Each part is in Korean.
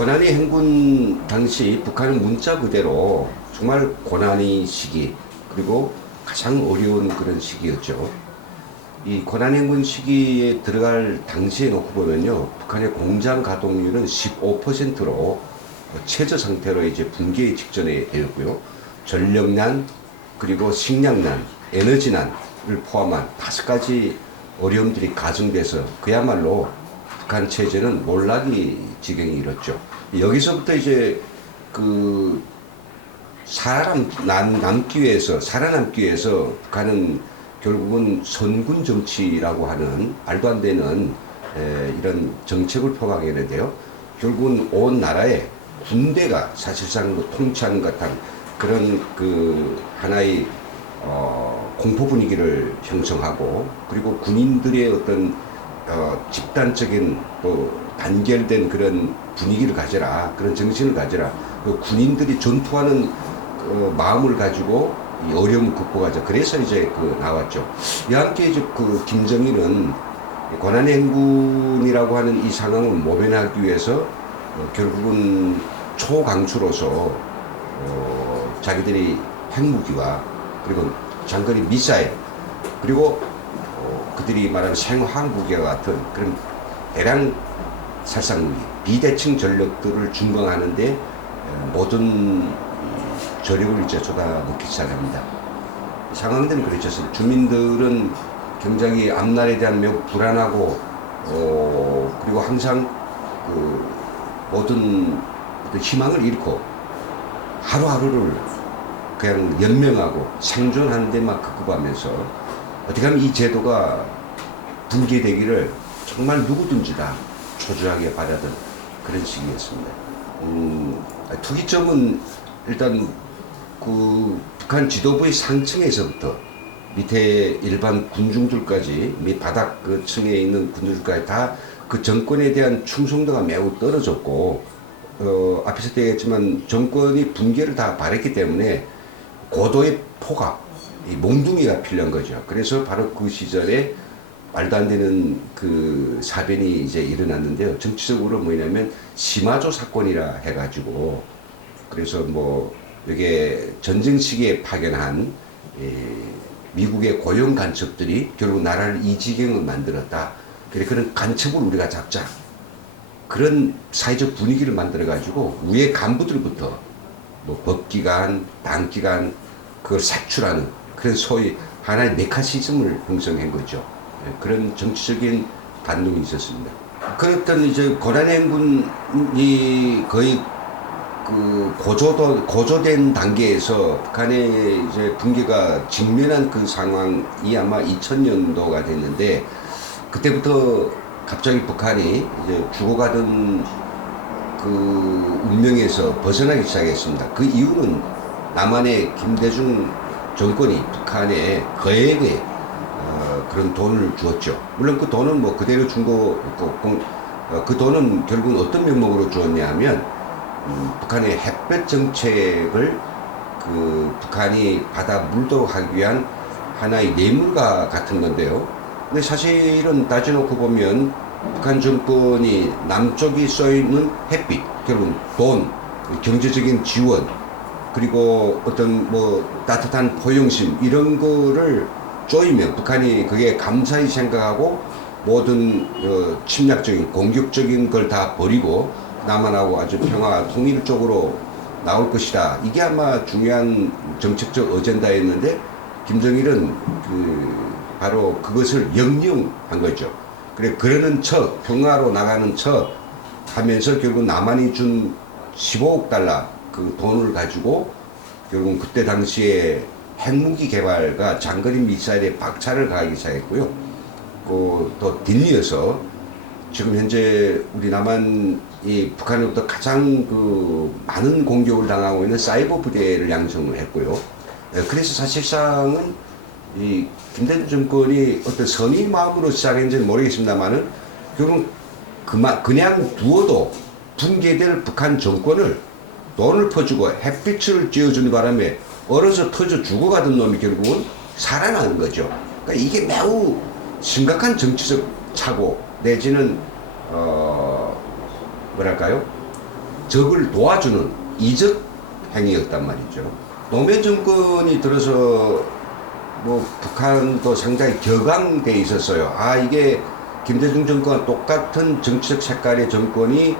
고난의 행군 당시 북한은 문자 그대로 정말 고난의 시기 그리고 가장 어려운 그런 시기였죠. 이 고난의 행군 시기에 들어갈 당시에 놓고 보면요, 북한의 공장 가동률은 15%로 최저 상태로 이제 붕괴 직전에 되었고요. 전력난 그리고 식량난, 에너지난을 포함한 5가지 어려움들이 가중돼서 그야말로 북한 체제는 몰락이 지경에 이뤘죠. 여기서부터 이제 그 살아남기 위해서 북한은 결국은 선군 정치라고 하는 말도 안 되는 이런 정책을 펴가게 되는데요. 결국은 온 나라에 군대가 사실상 통치하는 듯한 그런 그 하나의 공포 분위기를 형성하고, 그리고 군인들의 어떤 집단적인 또 단결된 그런 분위기를 가져라, 그런 정신을 가져라, 그 군인들이 전투하는 마음을 가지고 이 어려움을 극복하자. 그래서 이제 그 나왔죠. 이와 함께 이제 그 김정일은 고난의 행군이라고 하는 이 상황을 모면하기 위해서 결국은 초강수로서 자기들이 핵무기와 그리고 장거리 미사일 그리고 그들이 말하는 생화학무기와 같은 그런 대량 살상무기, 비대칭 전력들을 준공하는데 모든 저력을 이제 쏟아붓기 시작합니다. 상황들은 그렇죠. 주민들은 굉장히 앞날에 대한 매우 불안하고 그리고 항상 그 모든 희망을 잃고 하루하루를 그냥 연명하고 생존하는 데만 급급하면서 어떻게 하면 이 제도가 붕괴되기를 정말 누구든지 다 초조하게 바라던 그런 시기였습니다. 특이점은 일단 그 북한 지도부의 상층에서부터 밑에 일반 군중들까지, 밑 바닥 그 층에 있는 군중들까지 다 그 정권에 대한 충성도가 매우 떨어졌고, 앞에서 얘기했지만 정권이 붕괴를 다 바랬기 때문에 고도의 포갑, 이 몽둥이가 필요한 거죠. 그래서 바로 그 시절에 말도 안 되는 그 사변이 이제 일어났는데요. 정치적으로 뭐냐면 시마조 사건이라 해가지고, 그래서 뭐 이게 전쟁 시기에 파견한 미국의 고용 간첩들이 결국 나라를 이 지경을 만들었다. 그런 간첩을 우리가 잡자. 그런 사회적 분위기를 만들어가지고 위에 간부들부터 뭐 법기관, 당기관 그걸 색출하는 그런 소위 하나의 메카시즘을 형성한 거죠. 그런 정치적인 반동이 있었습니다. 그랬던 이제 고난의 행군이 거의 그 고조된 단계에서 북한의 이제 붕괴가 직면한 그 상황이 아마 2000년도가 됐는데, 그때부터 갑자기 북한이 이제 죽어가던 그 운명에서 벗어나기 시작했습니다. 그 이유는 남한의 김대중 정권이 북한에 거액의 그런 돈을 주었죠. 물론 그 돈은 뭐 그대로 준 거고, 그 돈은 결국은 어떤 명목으로 주었냐 하면 북한의 햇볕 정책을 그 북한이 받아 물도록 하기 위한 하나의 뇌물과 같은 건데요. 근데 사실은 따져놓고 보면 북한 정권이 남쪽이 쏘이는 햇빛, 결국은 돈, 경제적인 지원, 그리고 어떤 뭐 따뜻한 포용심 이런 거를 쪼이면 북한이 그게 감사히 생각하고 모든 침략적인 공격적인 걸 다 버리고 남한하고 아주 평화 통일 쪽으로 나올 것이다. 이게 아마 중요한 정책적 어젠다였는데, 김정일은 바로 그것을 역용한 거죠. 그래, 그러는 척, 평화로 나가는 척 하면서 결국 남한이 준 15억 달러 그 돈을 가지고 결국 그때 당시에 핵무기 개발과 장거리 미사일에 박차를 가하기 시작했고요. 또 딜리어서 지금 현재 우리 남한이 북한으로부터 가장 그 많은 공격을 당하고 있는 사이버 부대를 양성을 했고요. 그래서 사실상은 이 김대중 정권이 어떤 선의 마음으로 시작했는지는 모르겠습니다만은 결국 그냥 두어도 붕괴될 북한 정권을 돈을 퍼주고 햇빛을 쬐어주는 바람에 얼어서 터져 죽어가던 놈이 결국은 살아나는 거죠. 그러니까 이게 매우 심각한 정치적 착오 내지는 뭐랄까요? 적을 도와주는 이적 행위였단 말이죠. 노무현 정권이 들어서 뭐 북한도 상당히 격앙돼 있었어요. 아, 이게 김대중 정권과 똑같은 정치적 색깔의 정권이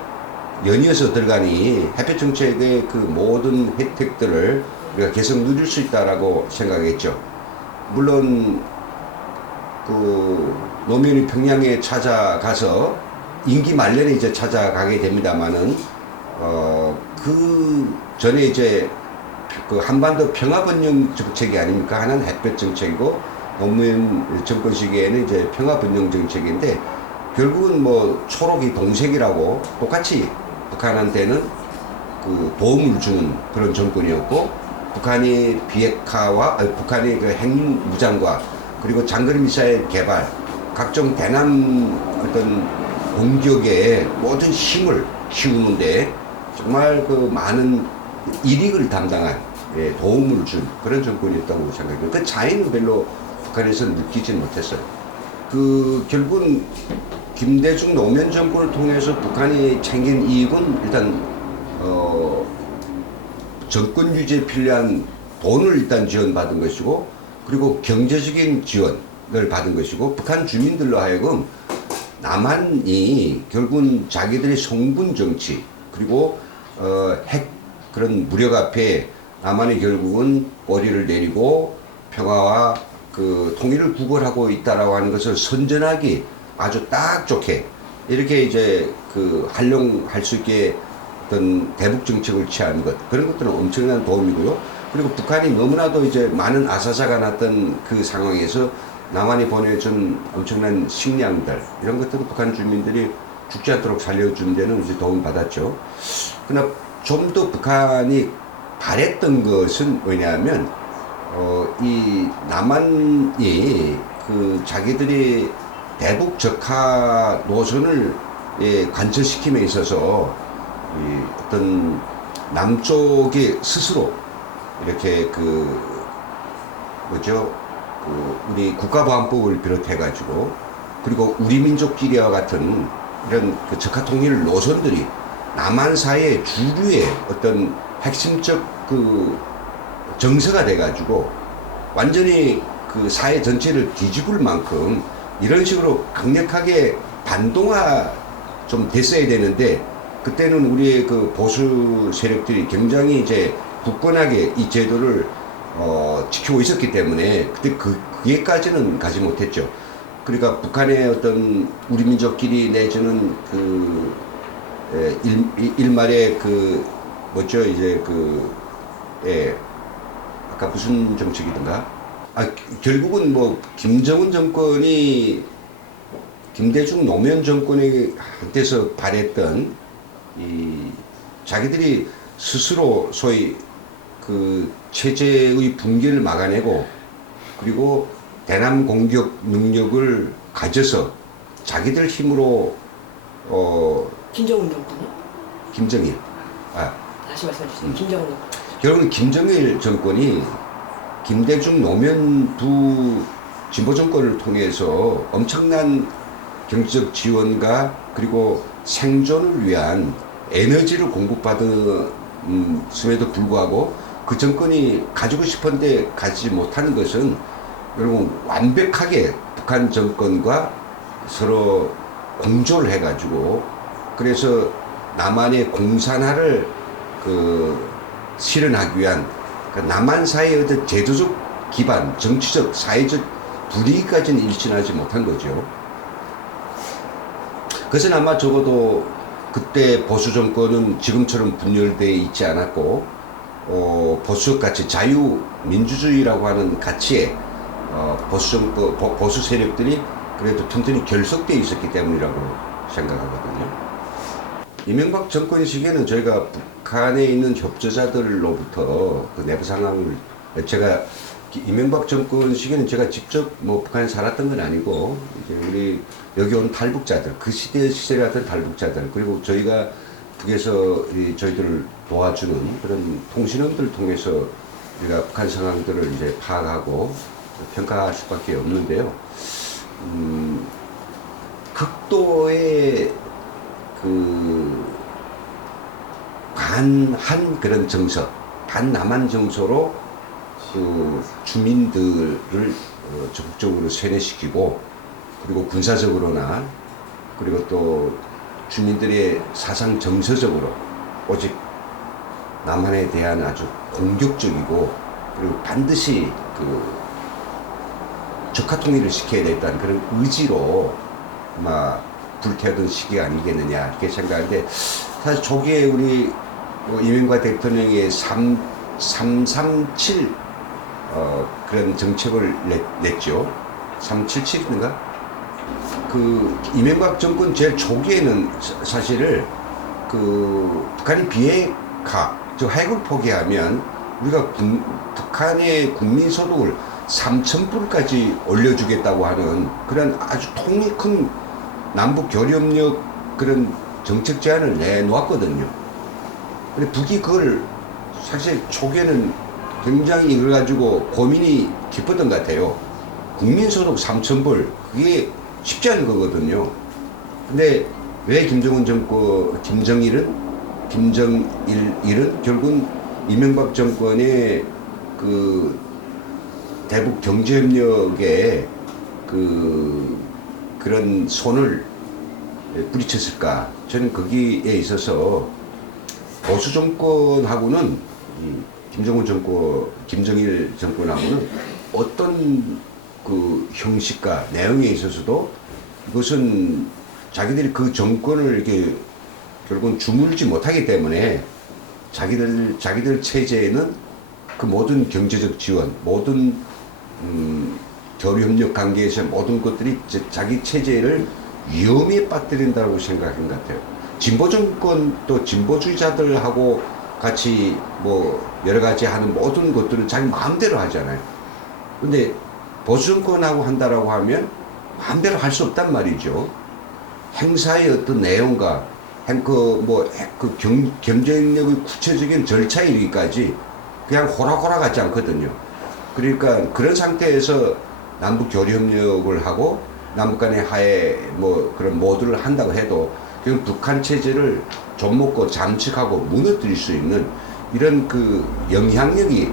연이어서 들어가니 햇볕 정책의 그 모든 혜택들을 우리가 계속 누릴 수 있다라고 생각했죠. 물론 그 노무현이 평양에 찾아가서 임기 말년에 이제 찾아가게 됩니다만은 그 전에 이제 그 한반도 평화번영 정책이 아닙니까? 하나는 햇볕 정책이고 노무현 정권 시기에는 이제 평화번영 정책인데 결국은 뭐 초록이 동색이라고 똑같이 북한한테는 그 도움을 주는 그런 정권이었고 북한이 비핵화와 북한의 그 핵무장과 그리고 장거리 미사일 개발 각종 대남 어떤 공격에 모든 힘을 키우는데 정말 그 많은 일익을 담당한 도움을 준 그런 정권이었다고 생각해요. 그 차이는 별로 북한에서 느끼지 못했어요. 그 결국은 김대중 노무현 정권을 통해서 북한이 챙긴 이익은 일단 정권 유지에 필요한 돈을 일단 지원받은 것이고 그리고 경제적인 지원을 받은 것이고 북한 주민들로 하여금 남한이 결국은 자기들의 성분 정치 그리고 핵 그런 무력 앞에 남한이 결국은 꼬리를 내리고 평화와 그 통일을 구걸하고 있다라고 하는 것을 선전하기 아주 딱 좋게 이렇게 이제 그 활용할 수 있게 어떤 대북 정책을 취한 것 그런 것들은 엄청난 도움이고요. 그리고 북한이 너무나도 이제 많은 아사자가 났던 그 상황에서 남한이 보내준 엄청난 식량들 이런 것들은 북한 주민들이 죽지 않도록 살려준 데는 이제 도움을 받았죠. 그러나 좀 더 북한이 바랬던 것은 뭐냐면 이 남한이 그 자기들이 대북 적화 노선을 관철시킴에 있어서 이 어떤 남쪽이 스스로 이렇게 그 뭐죠 그 우리 국가보안법을 비롯해 가지고 그리고 우리 민족끼리와 같은 이런 그 적화 통일 노선들이 남한 사회의 주류의 어떤 핵심적 그 정서가 돼 가지고 완전히 그 사회 전체를 뒤집을 만큼 이런 식으로 강력하게 반동화 좀 됐어야 되는데 그때는 우리의 그 보수 세력들이 굉장히 이제 굳건하게 이 제도를 지키고 있었기 때문에 그때 그게까지는 가지 못했죠. 그러니까 북한의 어떤 우리 민족끼리 내지는 그 일말의 그 뭐죠 이제 그 아까 무슨 정책이든가 결국은 뭐 김정은 정권이 김대중 노무현 정권이 한때서 발했던 이 자기들이 스스로 소위 그 체제의 붕괴를 막아내고 그리고 대남 공격 능력을 가져서 자기들 힘으로 김정은 정권이요? 김정일 다시 말씀해 주세요. 김정은 정권. 결국은 김정일 정권이 김대중 노무현 두 진보 정권을 통해서 엄청난 경제적 지원과 그리고 생존을 위한 에너지를 공급받음에도 불구하고 그 정권이 가지고 싶은데 가지지 못하는 것은 여러분 완벽하게 북한 정권과 서로 공조를 해가지고 그래서 남한의 공산화를 그 실현하기 위한 그러니까 남한 사회의 어떤 제도적 기반, 정치적, 사회적 분위기까지는 일치하지 못한 거죠. 그것은 아마 적어도 그때 보수 정권은 지금처럼 분열되어 있지 않았고 보수적 가치, 자유민주주의라고 하는 가치에 보수 세력들이 그래도 튼튼히 결속되어 있었기 때문이라고 생각하거든요. 이명박 정권 시기에는 저희가 북한에 있는 협조자들로부터 그 내부 상황을 제가 이명박 정권 시기에는 제가 직접 뭐 북한에 살았던 건 아니고 이제 우리 여기 온 탈북자들 그 시대에 왔던 탈북자들 그리고 저희가 북에서 저희들을 도와주는 그런 통신원들을 통해서 우리가 북한 상황들을 이제 파악하고 평가할 수밖에 없는데요. 극도의 그 반한 그런 정서, 반남한 정서로 그 주민들을 적극적으로 세뇌시키고, 그리고 군사적으로나 그리고 또 주민들의 사상 정서적으로 오직 남한에 대한 아주 공격적이고, 그리고 반드시 그 적화 통일을 시켜야 되겠다는 그런 의지로 아마 불태우던 시기가 아니겠느냐 이렇게 생각하는데, 사실 초기에 우리 이명박 대통령의 337 그런 정책을 냈죠. 377인가? 그 이명박 정권 제일 초기에는 사실을 그 북한이 비핵화, 즉 핵을 포기하면 우리가 북한의 국민 소득을 3,000불까지 올려주겠다고 하는 그런 아주 통이 큰 남북 교류협력 그런 정책 제안을 내놓았거든요. 근데 북이 그걸 사실 초기에는 굉장히 이걸 가지고 고민이 깊었던 것 같아요. 국민소득 3,000불, 그게 쉽지 않은 거거든요. 근데 왜 김정일은 결국은 이명박 정권의 그 대북 경제협력에 그런 손을 뿌리쳤을까? 저는 거기에 있어서 보수 정권하고는 김정일 정권하고는 어떤 그 형식과 내용에 있어서도 이것은 자기들이 그 정권을 이렇게 결국은 주물지 못하기 때문에 자기들 체제에는 그 모든 경제적 지원, 모든 교류협력 관계에서 모든 것들이 자기 체제를 위험에 빠뜨린다고 생각한 것 같아요. 진보 정권 또 진보주의자들하고 같이 뭐 여러 가지 하는 모든 것들은 자기 마음대로 하잖아요. 근데 보수 정권하고 한다라고 하면 마음대로 할 수 없단 말이죠. 행사의 어떤 내용과 경쟁력의 구체적인 절차에 이르기까지 그냥 호락호락 하지 않거든요. 그러니까 그런 상태에서 남북 교류협력을 하고 남북 간의 하에 뭐 그런 모두를 한다고 해도 그냥 북한 체제를 좀 먹고 잠식하고 무너뜨릴 수 있는 이런 그 영향력이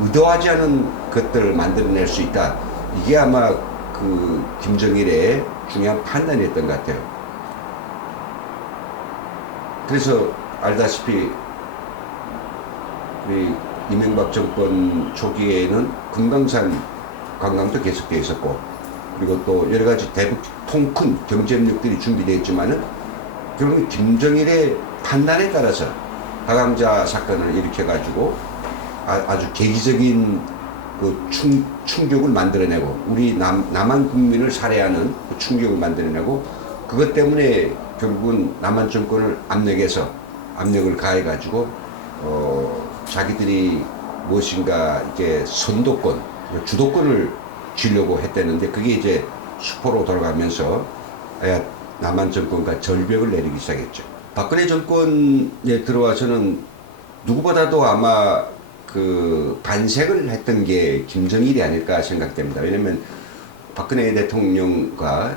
의도하지 않은 것들을 만들어낼 수 있다. 이게 아마 그 김정일의 중요한 판단이었던 것 같아요. 그래서 알다시피 우리 이명박 정권 초기에는 금강산 관광도 계속되어 있었고, 그리고 또 여러 가지 대북 통큰 경제협력들이 준비되어 있지만은 결국 김정일의 판단에 따라서 다강자 사건을 일으켜가지고 아주 계기적인 그 충격을 만들어내고 우리 남한 국민을 살해하는 그 충격을 만들어내고, 그것 때문에 결국은 남한 정권을 압력을 가해가지고 자기들이 무엇인가 이렇게 선도권, 주도권을 쥐려고 했다는데, 그게 이제 수포로 돌아가면서 남한 정권과 절벽을 내리기 시작했죠. 박근혜 정권에 들어와서는 누구보다도 아마 그 반색을 했던 게 김정일이 아닐까 생각됩니다. 왜냐면 박근혜 대통령과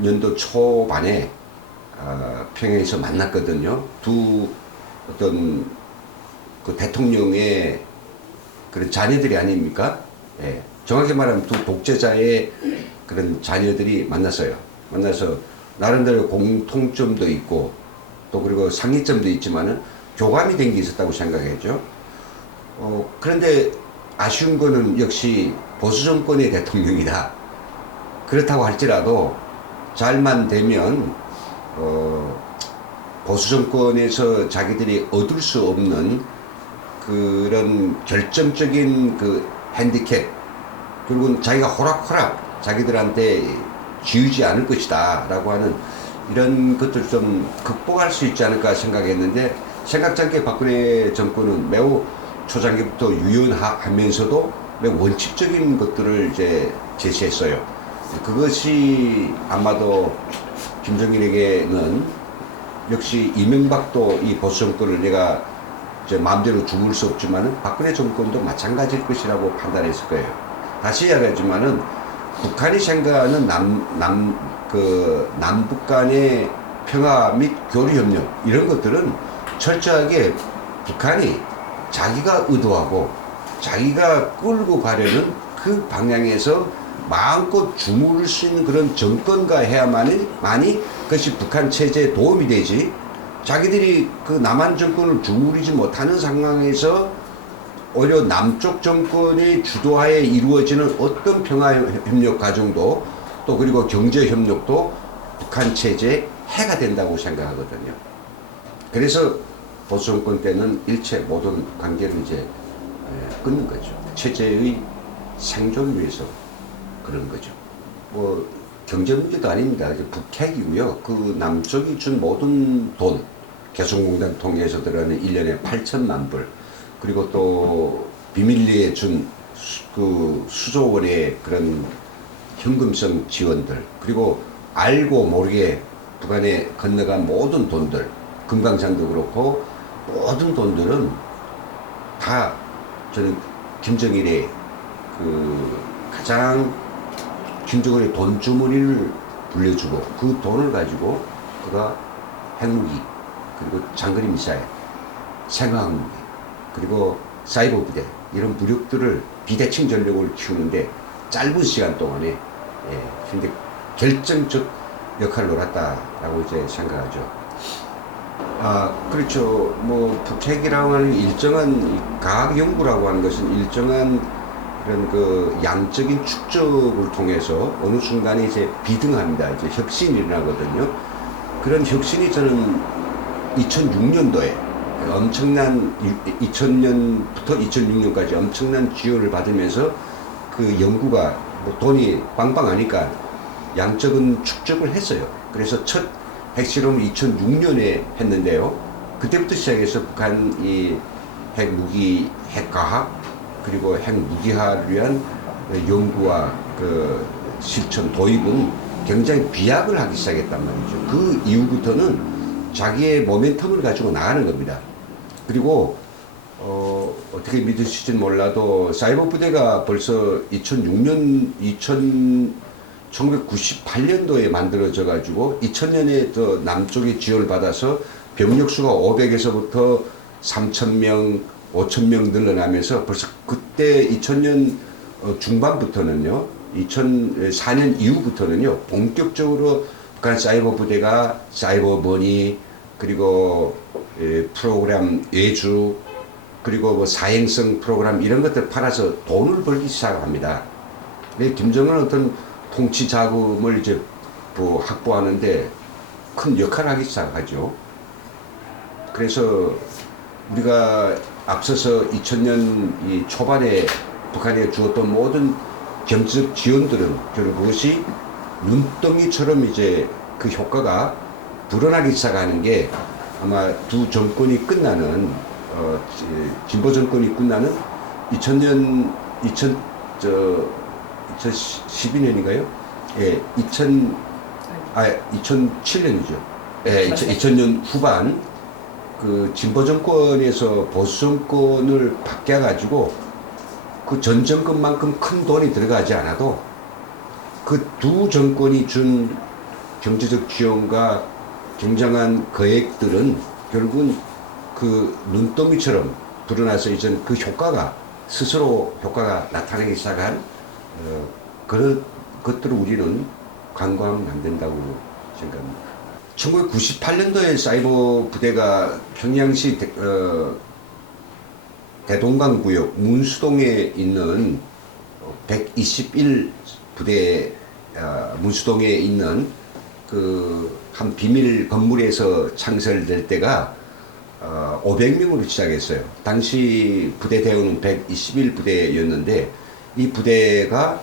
2000년도 초반에 평양에서 만났거든요. 두 어떤 그 대통령의 그런 자녀들이 아닙니까? 예. 정확히 말하면 두 독재자의 그런 자녀들이 만나서 나름대로 공통점도 있고 또 그리고 상이점도 있지만은 교감이 된 게 있었다고 생각했죠. 그런데 아쉬운 거는 역시 보수 정권의 대통령이다. 그렇다고 할지라도 잘만 되면 보수 정권에서 자기들이 얻을 수 없는 그런 결정적인 그 핸디캡, 결국은 자기가 호락호락 자기들한테 지우지 않을 것이다 라고 하는 이런 것들 좀 극복할 수 있지 않을까 생각했는데, 생각지 않게 박근혜 정권은 매우 초장기부터 유연하면서도 매우 원칙적인 것들을 이제 제시했어요. 그것이 아마도 김정일에게는 역시 이명박도 이 보수 정권을 내가 이제 마음대로 주물 수 없지만은 박근혜 정권도 마찬가지일 것이라고 판단했을 거예요. 다시 이야기하지만은 북한이 생각하는 남북 간의 평화 및 교류 협력 이런 것들은 철저하게 북한이 자기가 의도하고 자기가 끌고 가려는 그 방향에서 마음껏 주무를 수 있는 그런 정권과 해야만이 그것이 북한 체제에 도움이 되지, 자기들이 그 남한 정권을 주무르지 못하는 상황에서 오히려 남쪽 정권의 주도하에 이루어지는 어떤 평화협력 과정도 또 그리고 경제협력도 북한 체제에 해가 된다고 생각하거든요. 그래서 보수 정권 때는 일체 모든 관계를 이제 끊는 거죠. 체제의 생존을 위해서 그런 거죠. 뭐 경제 문제도 아닙니다. 북핵이고요. 그 남쪽이 준 모든 돈, 개성공단 통해서 들어가는 1년에 8천만 불, 그리고 또 비밀리에 준 그 수조 원의 그런 현금성 지원들, 그리고 알고 모르게 북한에 건너간 모든 돈들, 금강산도 그렇고 모든 돈들은 다 저는 김정일의 그 가장 김정일의 돈 주머니를 불려주고 그 돈을 가지고 그가 핵무기, 그리고 장거리 미사일, 생화학무기, 그리고 사이버 부대 이런 무력들을 비대칭 전력을 키우는데 짧은 시간 동안에 근데 결정적 역할을 놀았다라고 이제 생각하죠. 그렇죠. 뭐 북핵이라고 하는 일정한 과학 연구라고 하는 것은 일정한 그런 그 양적인 축적을 통해서 어느 순간에 이제 비등합니다. 이제 혁신이 일어나거든요. 그런 혁신이 저는 2006년도에 엄청난 2000년부터 2006년까지 엄청난 지원을 받으면서 그 연구가 뭐 돈이 빵빵하니까 양적인 축적을 했어요. 그래서 첫 핵실험을 2006년에 했는데요. 그때부터 시작해서 북한이 핵무기, 핵과학, 그리고 핵무기화를 위한 연구와 그 실천 도입은 굉장히 비약을 하기 시작했단 말이죠. 그 이후부터는 자기의 모멘텀을 가지고 나가는 겁니다. 그리고 어떻게 믿으실지 몰라도 사이버 부대가 벌써 1998년도에 만들어져 가지고 2000년에 더 남쪽에 지원을 받아서 병력 수가 500에서부터 3,000명, 5,000명 늘어나면서 벌써 그때 2000년 중반부터는요, 2004년 이후부터는요, 본격적으로 북한 사이버 부대가 사이버머니, 그리고 프로그램 외주, 그리고 뭐 사행성 프로그램 이런 것들 팔아서 돈을 벌기 시작합니다. 김정은은 어떤 통치 자금을 이제 뭐 확보하는데 큰 역할을 하기 시작하죠. 그래서 우리가 앞서서 2000년 이 초반에 북한에 주었던 모든 경제적 지원들은 결국 그것이 눈덩이처럼 이제 그 효과가 불어나기 시작하는 게 아마 두 정권이 끝나는 진보 정권이 끝나는 2012년인가요? 예, 2007년이죠. 예, 2000년 후반 그 진보 정권에서 보수 정권을 바뀌어가지고 그 전 정권만큼 큰 돈이 들어가지 않아도 그 두 정권이 준 경제적 지원과 굉장한 거액들은 결국은 그 눈덩이처럼 불어나서 이제 그 효과가 스스로 효과가 나타나기 시작한 그런 것들을 우리는 간과하면 안 된다고 생각합니다. 1998년도에 사이버 부대가 평양시 대동강구역 문수동에 있는 121 부대 문수동에 있는 그 한 비밀 건물에서 창설될 때가 500명으로 시작했어요. 당시 부대 대우는 121 부대였는데 이 부대가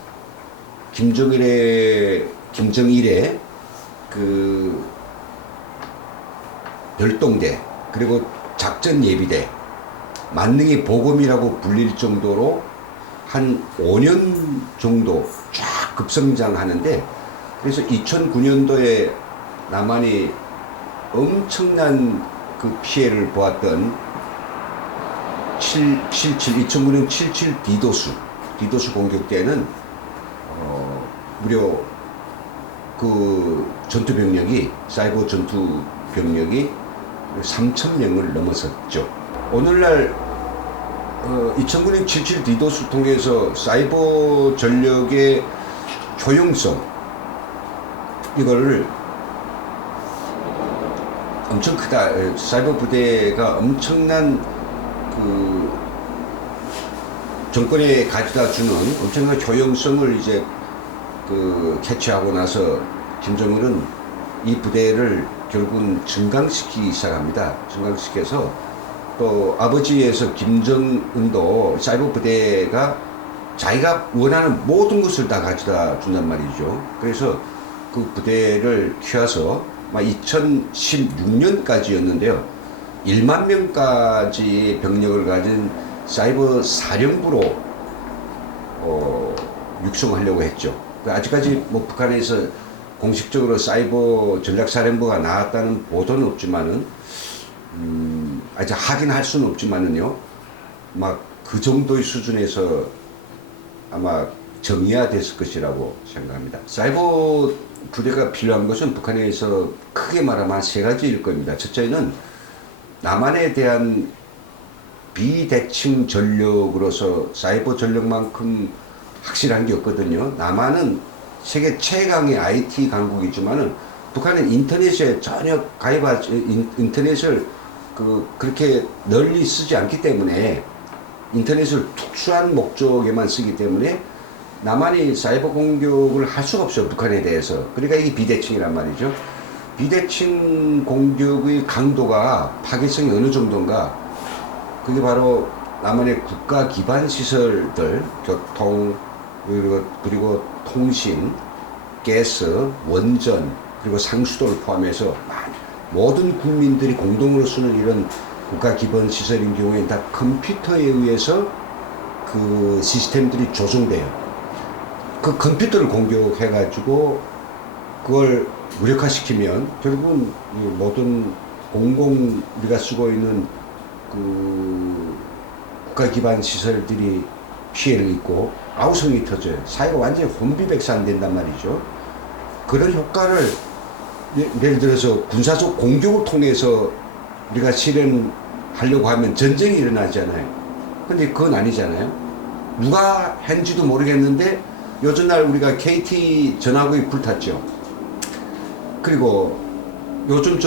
김정일의 그 별동대, 그리고 작전 예비대, 만능의 보검이라고 불릴 정도로 한 5년 정도 쫙 급성장하는데, 그래서 2009년도에 남한이 엄청난 그 피해를 보았던 2009년 77 디도스 공격 때는 무려 그 전투 병력이 사이버 전투 병력이 3,000명을 넘어섰죠. 오늘날 2009년 77 디도스 통해서 사이버 전력의 효용성 이거를 엄청 크다. 사이버 부대가 엄청난 그 정권에 가져다 주는 엄청난 효용성을 이제 그 캐치하고 나서 김정은은 이 부대를 결국은 증강시키기 시작합니다. 증강시켜서 또 아버지에서 김정은도 사이버 부대가 자기가 원하는 모든 것을 다 가져다 준단 말이죠. 그래서 그 부대를 키워서 2016년까지였는데요. 1만 명까지 병력을 가진 사이버 사령부로 육성하려고 했죠. 아직까지 뭐 북한에서 공식적으로 사이버 전략사령부가 나왔다는 보도는 없지만은 아직 확인할 수는 없지만은요. 막 그 정도의 수준에서 아마 정의화됐을 것이라고 생각합니다. 사이버 부대가 필요한 것은 북한에서 크게 말하면 한 세 가지일 겁니다. 첫째는 남한에 대한 비대칭 전력으로서 사이버 전력만큼 확실한 게 없거든요. 남한은 세계 최강의 IT 강국이지만은 북한은 인터넷에 전혀 인터넷을 그렇게 널리 쓰지 않기 때문에 인터넷을 특수한 목적에만 쓰기 때문에 남한이 사이버 공격을 할 수가 없어요. 북한에 대해서. 그러니까 이게 비대칭이란 말이죠. 비대칭 공격의 강도가 파괴성이 어느 정도인가. 그게 바로 남한의 국가 기반 시설들, 교통, 그리고 통신, 가스, 원전, 그리고 상수도를 포함해서 모든 국민들이 공동으로 쓰는 이런 국가 기반 시설인 경우에는 다 컴퓨터에 의해서 그 시스템들이 조성돼요. 그 컴퓨터를 공격해가지고 그걸 무력화시키면 결국은 모든 우리가 쓰고 있는 그 국가 기반 시설들이 피해를 입고 아우성이 터져요. 사회가 완전히 혼비백산된단 말이죠. 그런 효과를 예를 들어서 군사적 공격을 통해서 우리가 실현하려고 하면 전쟁이 일어나잖아요. 근데 그건 아니잖아요. 누가 했는지도 모르겠는데 요즘날 우리가 KT 전화국이 불탔죠. 그리고 요즘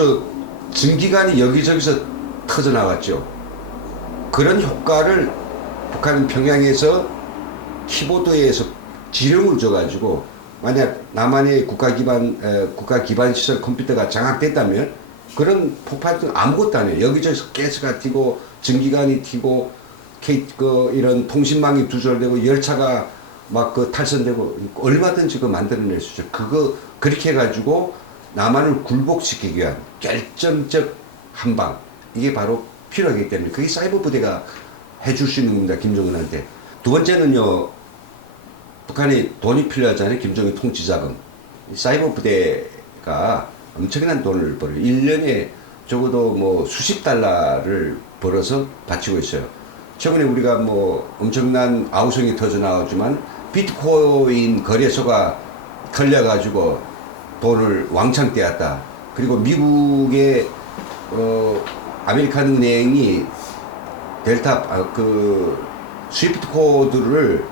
증기관이 여기저기서 터져나왔죠. 그런 효과를 북한은 평양에서 키보드에서 지령을 줘가지고 만약 남한의 국가 기반 시설 컴퓨터가 장악됐다면 그런 폭발은 아무것도 안 해요. 여기저기서 가스가 튀고 증기관이 튀고 이런 통신망이 두절되고 열차가 막 탈선되고 얼마든지 만들어낼 수 있죠. 그렇게 해가지고 남한을 굴복시키기 위한 결정적 한방 이게 바로 필요하기 때문에 그게 사이버 부대가 해줄 수 있는 겁니다. 김정은한테. 두 번째는요. 북한이 돈이 필요하잖아요. 김정은 통치자금. 사이버 부대가 엄청난 돈을 벌어요. 1년에 적어도 뭐 수십 달러를 벌어서 바치고 있어요. 최근에 우리가 뭐 엄청난 아우성이 터져 나왔지만 비트코인 거래소가 털려가지고 돈을 왕창 떼었다. 그리고 미국의 아메리칸 은행이 스위프트 코드를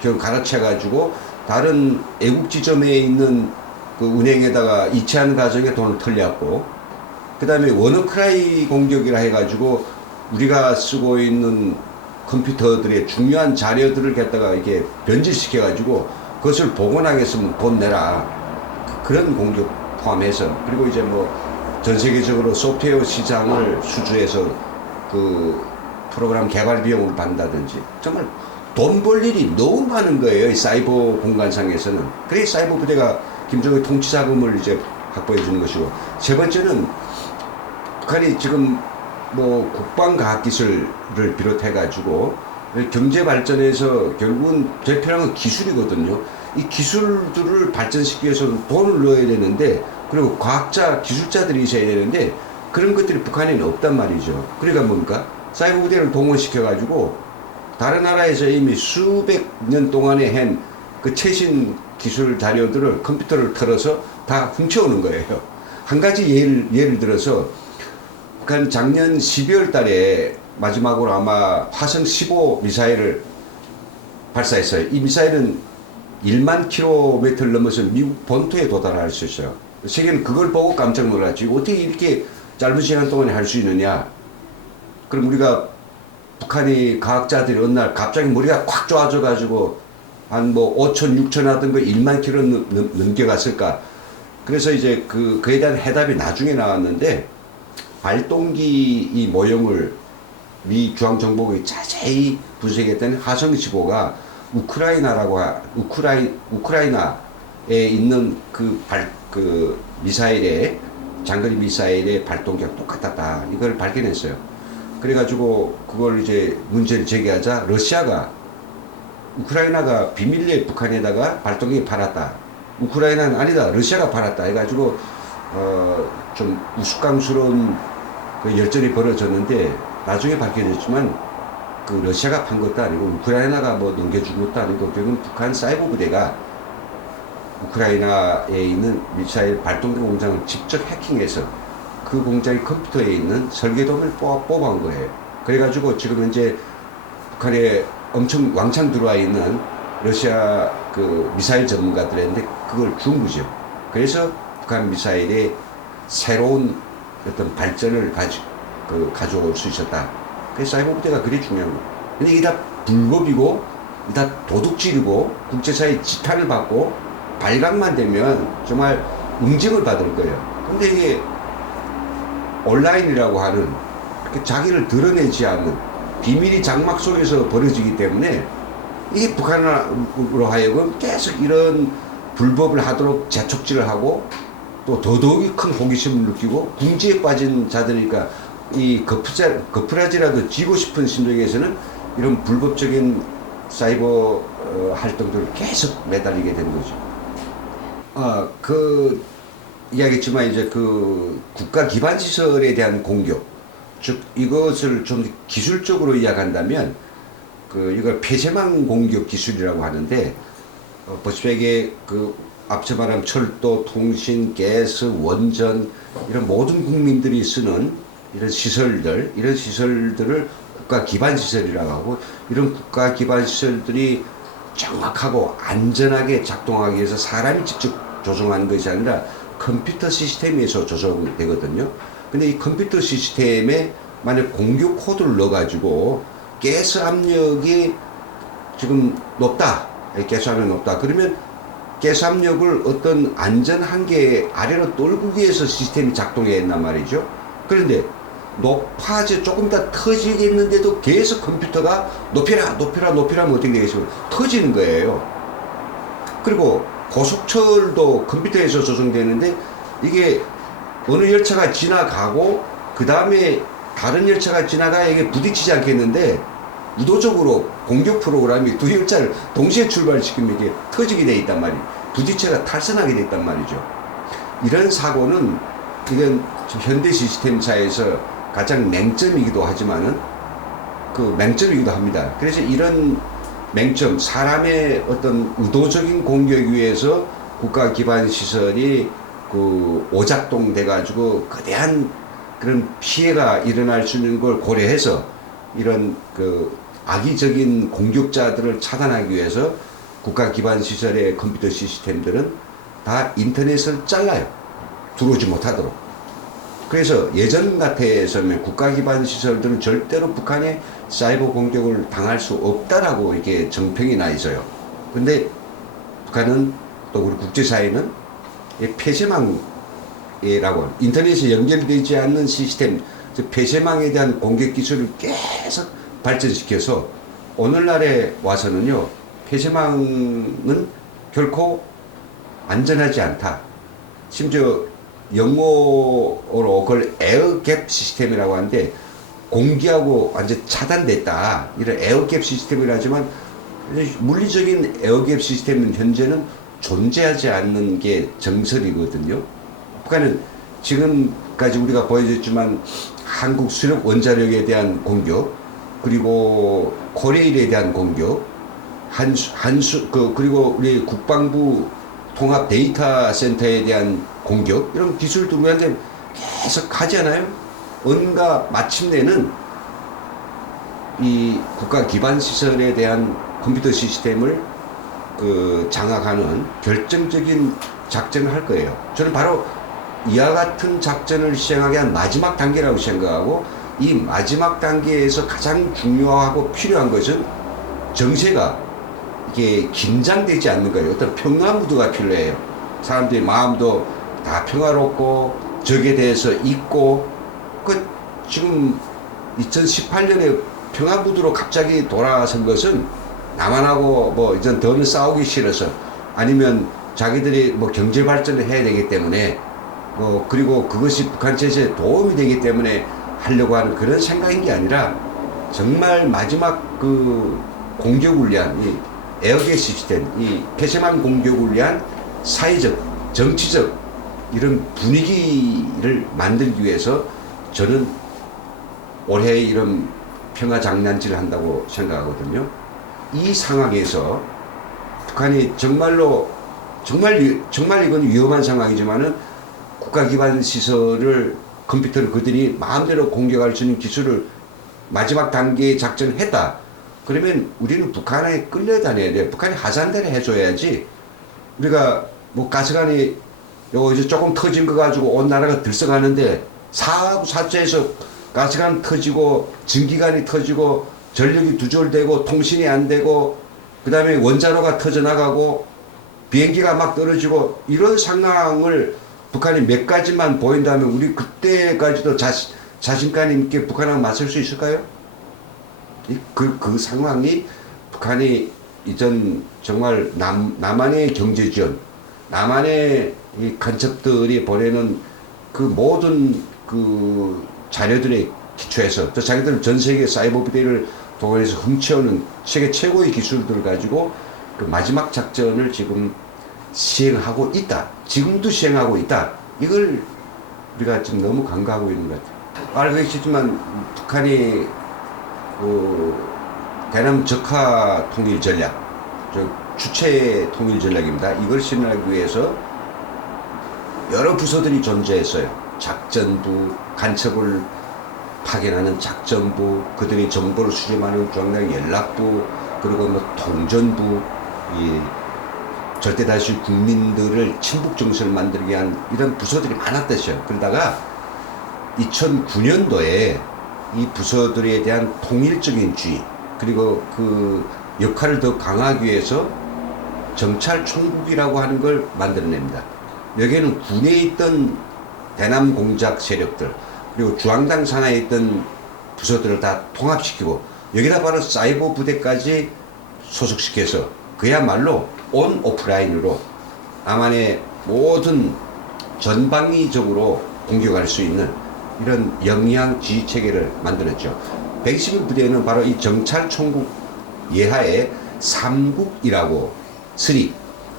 결국 갈아채가지고 다른 애국 지점에 있는 그 은행에다가 이체하는 과정에 돈을 털렸고, 그 다음에 워너크라이 공격이라 해가지고 우리가 쓰고 있는 컴퓨터들의 중요한 자료들을 갖다가 이게 변질시켜가지고 그것을 복원하겠으면 돈 내라. 그런 공격 포함해서. 그리고 이제 뭐 전 세계적으로 소프트웨어 시장을 수주해서 그 프로그램 개발 비용을 받는다든지 정말 돈 벌 일이 너무 많은 거예요. 이 사이버 공간상에서는. 그래서 사이버 부대가 김정은 통치자금을 이제 확보해 주는 것이고, 세 번째는 북한이 지금 뭐 국방과학기술을 비롯해 가지고 경제 발전에서 결국은 제일 필요한 건 기술이거든요. 이 기술들을 발전시키기 위해서는 돈을 넣어야 되는데, 그리고 과학자, 기술자들이 있어야 되는데 그런 것들이 북한에는 없단 말이죠. 그러니까 뭡니까? 사이버 부대를 동원시켜 가지고 다른 나라에서 이미 수백 년 동안에 한 그 최신 기술 자료들을 컴퓨터를 틀어서 다 훔쳐오는 거예요. 한 가지 예를 들어서 북한 작년 12월 달에 마지막으로 아마 화성 15 미사일을 발사했어요. 이 미사일은 1만 킬로미터를 넘어서 미국 본토에 도달할 수 있어요. 세계는 그걸 보고 깜짝 놀랐지. 어떻게 이렇게 짧은 시간 동안에 할 수 있느냐. 그럼 우리가 북한의 과학자들이 어느 날 갑자기 머리가 콱 좋아져가지고 한 뭐 5천, 6천 하던 거 1만 킬로 넘겨갔을까. 그래서 이제 그에 대한 해답이 나중에 나왔는데 발동기 이 모형을 미 중앙정보국이 자세히 분석했더니 화성 15가 우크라이나에 있는 그 미사일의 장거리 미사일의 발동기가 똑같았다. 이걸 발견했어요. 그래가지고 그걸 이제 문제를 제기하자 우크라이나가 비밀리에 북한에다가 발동기 팔았다. 우크라이나는 아니다. 러시아가 팔았다. 해가지고 좀 우스꽝스러운 그 열전이 벌어졌는데 나중에 밝혀졌지만 그 러시아가 판 것도 아니고 우크라이나가 뭐 넘겨준 것도 아니고 결국은 북한 사이버 부대가 우크라이나에 있는 미사일 발동기 공장을 직접 해킹해서 그 공장의 컴퓨터에 있는 설계도를 뽑아온 거예요. 그래가지고 지금 현재 북한에 엄청 왕창 들어와 있는 러시아 그 미사일 전문가들인데 그걸 준 거죠. 그래서 북한 미사일의 새로운 어떤 발전을 가져올 수 있었다. 그래서 사이버 부대가 그리 중요한 거예요. 근데 이게 다 불법이고, 다 도둑질이고, 국제사회 지탄을 받고, 발각만 되면 정말 응징을 받을 거예요. 근데 이게 온라인이라고 하는 자기를 드러내지 않는 비밀이 장막 속에서 벌어지기 때문에 이게 북한으로 하여금 계속 이런 불법을 하도록 재촉질을 하고 또 더더욱이 큰 호기심을 느끼고 궁지에 빠진 자들이니까 이 거푸라지라도 지고 싶은 심정에서는 이런 불법적인 사이버 활동들을 계속 매달리게 되는 거죠. 이야기했지만 이제 그 국가 기반 시설에 대한 공격, 즉 이것을 좀 기술적으로 이야기한다면 이걸 폐쇄망 공격 기술이라고 하는데 보시기에 앞서 말한 철도, 통신, 가스, 원전 이런 모든 국민들이 쓰는 이런 시설들을 국가 기반 시설이라고 하고 이런 국가 기반 시설들이 정확하고 안전하게 작동하기 위해서 사람이 직접 조종하는 것이 아니라 컴퓨터 시스템에서 조정되거든요. 근데 이 컴퓨터 시스템에 만약 공격 코드를 넣어가지고 가스 압력이 지금 높다. 가스 압력이 높다. 그러면 가스 압력을 어떤 안전 한계 아래로 떨기 위해서 시스템이 작동해야 된단 말이죠. 그런데 높아져 조금 더 터지겠는데도 계속 컴퓨터가 높이라 하면 어떻게 되겠습니까? 터지는 거예요. 그리고 고속철도 컴퓨터에서 조정되는데 이게 어느 열차가 지나가고 그 다음에 다른 열차가 지나가야 이게 부딪히지 않겠는데 의도적으로 공격 프로그램이 두 열차를 동시에 출발시키면 이게 터지게 돼 있단 말이에요. 부딪혀가 탈선하게 돼 있단 말이죠. 이런 사고는 이건 현대 시스템사에서 가장 맹점이기도 하지만은 맹점이기도 합니다. 그래서 이런 맹점, 사람의 어떤 의도적인 공격에 의해서 국가 기반 시설이 오작동 돼가지고 거대한 그런 피해가 일어날 수 있는 걸 고려해서 이런 악의적인 공격자들을 차단하기 위해서 국가 기반 시설의 컴퓨터 시스템들은 다 인터넷을 잘라요. 들어오지 못하도록. 그래서 예전 같아서는 국가 기반 시설들은 절대로 북한의 사이버 공격을 당할 수 없다라고 이렇게 정평이 나 있어요. 근데 북한은 또 우리 국제사회는 폐쇄망이라고 인터넷에 연결되지 않는 시스템, 즉 폐쇄망에 대한 공격 기술을 계속 발전시켜서 오늘날에 와서는요, 폐쇄망은 결코 안전하지 않다. 심지어 영어로 그걸 에어갭 시스템이라고 하는데 공기하고 완전 차단됐다. 이런 에어갭 시스템이라 하지만 물리적인 에어갭 시스템은 현재는 존재하지 않는 게 정설이거든요. 북한은 지금까지 우리가 보여줬지만 한국 수력 원자력에 대한 공격, 그리고 코레일에 대한 공격, 그리고 우리 국방부 통합 데이터 센터에 대한 공격, 이런 기술도 우리한테 계속 하잖아요. 뭔가 마침내는 이 국가 기반 시설에 대한 컴퓨터 시스템을 장악하는 결정적인 작전을 할 거예요. 저는 바로 이와 같은 작전을 시행하게 한 마지막 단계라고 생각하고, 이 마지막 단계에서 가장 중요하고 필요한 것은 정세가 이게 긴장되지 않는 거예요. 어떤 평화 무드가 필요해요. 사람들의 마음도 다 평화롭고 적에 대해서 잊고, 지금 2018년에 평화 무드로 갑자기 돌아선 것은 남한하고 뭐 이전 더는 싸우기 싫어서, 아니면 자기들이 뭐 경제 발전을 해야 되기 때문에, 그리고 그것이 북한 제재에 도움이 되기 때문에 하려고 하는 그런 생각인 게 아니라, 정말 마지막 공격을 위한 이 에어게 시스템, 이 폐쇄망 공격을 위한 사회적, 정치적 이런 분위기를 만들기 위해서 저는 올해 이런 평화 장난질을 한다고 생각하거든요. 이 상황에서 북한이 정말 이건 위험한 상황이지만은 국가 기반 시설을, 컴퓨터를 그들이 마음대로 공격할 수 있는 기술을 마지막 단계의 작전을 했다. 그러면 우리는 북한에 끌려다녀야 돼. 북한이 하자는 대로 해줘야지. 우리가 뭐 가스관이 이제 조금 터진 거 가지고 온 나라가 들썩하는데, 사주에서 가스관 터지고 전기관이 터지고 전력이 두절되고 통신이 안 되고, 그 다음에 원자로가 터져나가고 비행기가 막 떨어지고, 이런 상황을 북한이 몇 가지만 보인다면 우리 그때까지도 자신감 있게 북한하고 맞설 수 있을까요? 그 상황이 북한이 이전 정말 남한의 경제 지원, 남한의 이 간첩들이 보내는 그 모든 자료들의 기초에서, 또 자기들은 전 세계 사이버 부대를 동원해서 훔쳐오는 세계 최고의 기술들을 가지고 그 마지막 작전을 지금 시행하고 있다. 지금도 시행하고 있다. 이걸 우리가 지금 너무 간과하고 있는 것 같아요. 알고 계시지만 북한이 대남 적화 통일 전략, 주체 통일 전략입니다. 이걸 실현하기 위해서 여러 부서들이 존재했어요. 작전부, 간첩을 파견하는 작전부, 그들의 정보를 수집하는 중앙당 연락부, 그리고 뭐 통전부, 절대 다시 국민들을 친북 정신을 만들기 위한 이런 부서들이 많았댔어요. 그러다가 2009년도에 이 부서들에 대한 통일적인 주의, 그리고 그 역할을 더 강화하기 위해서 정찰총국이라고 하는 걸 만들어냅니다. 여기에는 군에 있던 대남 공작 세력들, 그리고 중앙당 산하에 있던 부서들을 다 통합시키고, 여기다 바로 사이버 부대까지 소속시켜서 그야말로 온 오프라인으로 남한의 모든 전방위적으로 공격할 수 있는 이런 영양 지휘 체계를 만들었죠. 120일 부대는 바로 이 정찰총국 예하에 3국이라고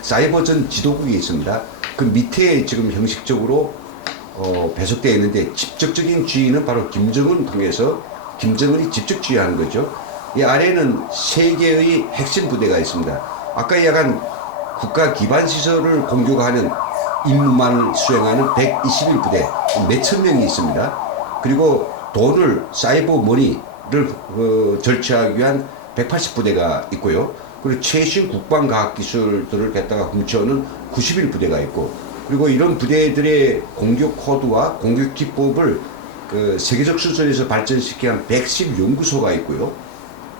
사이버전 지도국이 있습니다. 그 밑에 지금 형식적으로 배속되어 있는데, 직접적인 지휘는 바로 김정은 통해서 김정은이 직접 지휘하는 거죠. 이 아래는 3개의 핵심 부대가 있습니다. 아까 약간 국가 기반 시설을 공격하는 임무만 수행하는 121 부대, 몇천 명이 있습니다. 그리고 돈을, 사이버 머니를 절취하기 위한 180 부대가 있고요. 그리고 최신 국방 과학 기술들을 갖다가 훔쳐오는 91 부대가 있고, 그리고 이런 부대들의 공격 코드와 공격 기법을 세계적 수준에서 발전시킨 한 110 연구소가 있고요.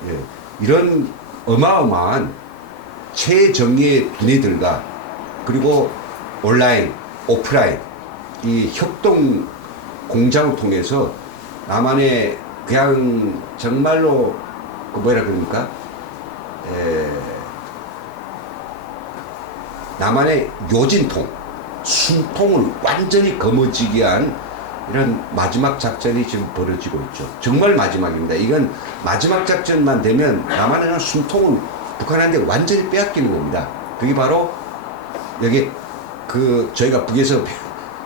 예, 이런 어마어마한 최정예의 분야들과, 그리고 온라인, 오프라인 이 협동 공장을 통해서 남한의 그냥 정말로 뭐라 그럽니까? 남한의 요진통, 숨통을 완전히 거머쥐게 한 이런 마지막 작전이 지금 벌어지고 있죠. 정말 마지막입니다. 이건 마지막 작전만 되면 남한은 그냥 숨통을 북한한테 완전히 빼앗기는 겁니다. 그게 바로 여기 저희가 북에서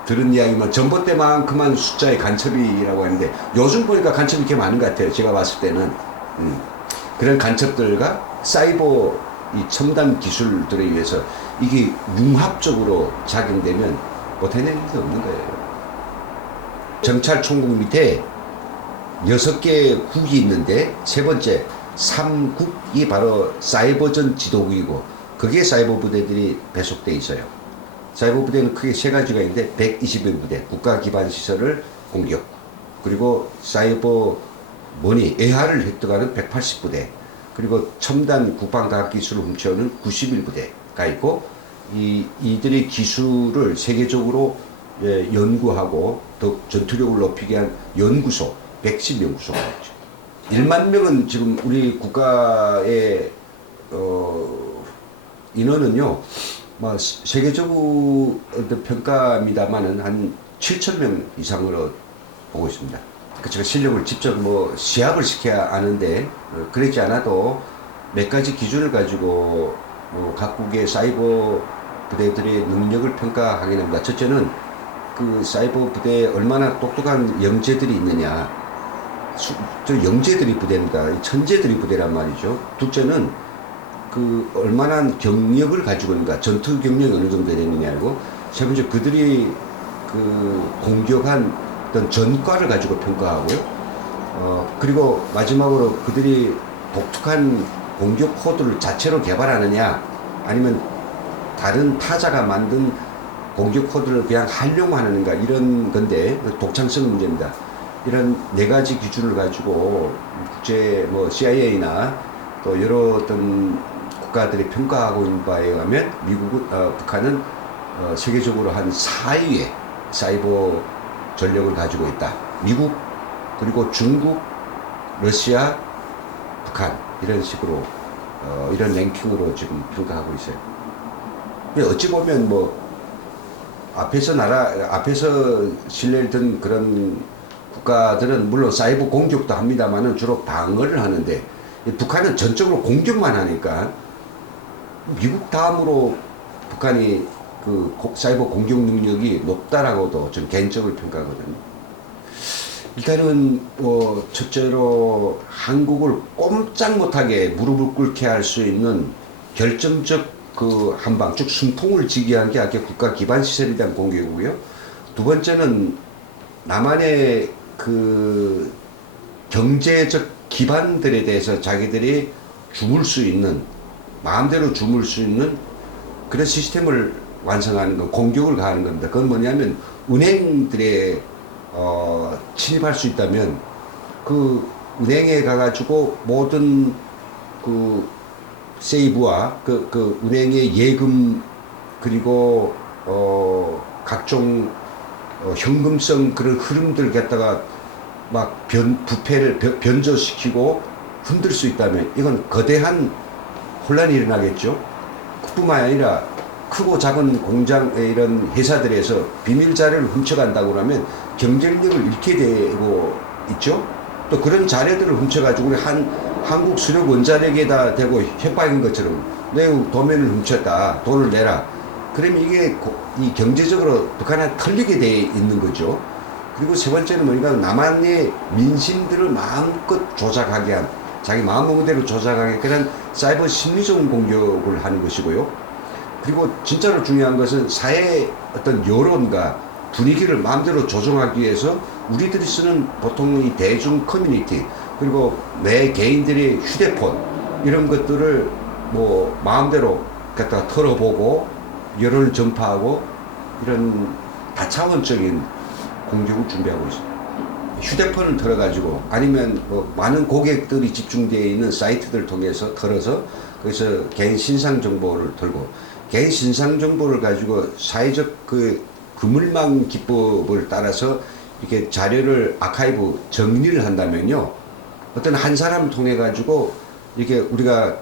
들은 이야기만 전봇대만큼만 숫자의 간첩이라고 하는데, 요즘 보니까 간첩이 이렇게 많은 것 같아요. 제가 봤을 때는 그런 간첩들과 사이버 이 첨단 기술들에 의해서 이게 융합적으로 작용되면 못 해낼 일도 없는 거예요. 정찰총국 밑에 6개 국이 있는데 세 번째 3국이 바로 사이버전 지도국이고 거기에 사이버 부대들이 배속돼 있어요. 사이버 부대는 크게 세 가지가 있는데 120여 부대, 국가 기반 시설을 공격, 그리고 사이버 머니, 애화를 획득하는 180부대, 그리고 첨단 국방과학 기술을 훔쳐오는 91부대가 있고, 이들의 기술을 세계적으로 연구하고 더 전투력을 높이게 한 연구소, 110연구소가 있죠. 1만 명은 지금 우리 국가의 인원은요, 뭐 세계적으로 평가입니다만은 한 7,000명 이상으로 보고 있습니다. 제가 실력을 직접 뭐 시합을 시켜야 아는데 그렇지 않아도 몇 가지 기준을 가지고 각국의 사이버 부대들의 능력을 평가하긴 합니다. 첫째는 그 사이버 부대에 얼마나 똑똑한 영재들이 있느냐. 저 영재들이 부대입니다. 천재들이 부대란 말이죠. 둘째는 그 얼마나 경력을 가지고 있는가, 전투 경력이 어느 정도 되느냐고. 세 번째 그들이 그 공격한 어떤 전과를 가지고 평가하고요. 그리고 마지막으로 그들이 독특한 공격 코드를 자체로 개발하느냐, 아니면 다른 타자가 만든 공격 코드를 그냥 활용하는가, 이런 건데 독창성 문제입니다. 이런 네 가지 기준을 가지고 국제 뭐 CIA나 또 여러 어떤 국가들이 평가하고 있는 바에 의하면 북한은 세계적으로 한 4위의 사이버 전력을 가지고 있다. 미국, 그리고 중국, 러시아, 북한, 이런 식으로 이런 랭킹으로 지금 평가하고 있어요. 어찌 보면 뭐 앞에서 신뢰를 든 그런 국가들은 물론 사이버 공격도 합니다만은 주로 방어를 하는데, 북한은 전적으로 공격만 하니까 미국 다음으로 북한이 그 사이버 공격 능력이 높다라고도 저는 개인적으로 평가하거든요. 일단은 뭐 첫째로 한국을 꼼짝 못하게 무릎을 꿇게 할 수 있는 결정적 그 한방, 즉 숨통을 지게 한 게 아까 국가 기반 시설에 대한 공격이고요. 두 번째는 남한의 그 경제적 기반들에 대해서 자기들이 주물 수 있는, 마음대로 주물 수 있는 그런 시스템을 완성하는 거, 공격을 가하는 겁니다. 그건 뭐냐면 은행들에 침입할 수 있다면 그 은행에 가가지고 모든 그 세이브와 그 은행의 예금, 그리고 각종 현금성 그런 흐름들 갖다가 막 부패를 변조시키고 흔들 수 있다면 이건 거대한 혼란이 일어나겠죠. 그뿐만 아니라 크고 작은 공장의 이런 회사들에서 비밀 자료를 훔쳐간다고 하면 경쟁력을 잃게 되고 있죠. 또 그런 자료들을 훔쳐가지고 우리 한국 수력 원자력에다 대고 협박인 것처럼 내 도면을 훔쳤다, 돈을 내라. 그러면 이게 이 경제적으로 북한에 털리게 돼 있는 거죠. 그리고 세 번째는 뭐니까 남한의 민심들을 마음껏 조작하게 한, 자기 마음대로 조작하게 그런 사이버 심리적 공격을 하는 것이고요. 그리고 진짜로 중요한 것은 사회의 어떤 여론과 분위기를 마음대로 조정하기 위해서 우리들이 쓰는 보통 이 대중 커뮤니티, 그리고 매 개인들의 휴대폰, 이런 것들을 뭐 마음대로 갖다가 털어보고 여론을 전파하고 이런 다차원적인 공격을 준비하고 있습니다. 휴대폰을 털어가지고 아니면 뭐 많은 고객들이 집중되어 있는 사이트들을 통해서 털어서 거기서 개인 신상 정보를 털고, 개인 신상 정보를 가지고 사회적 그 그물망 기법을 따라서 이렇게 자료를 아카이브 정리를 한다면요, 어떤 한 사람을 통해 가지고 이렇게 우리가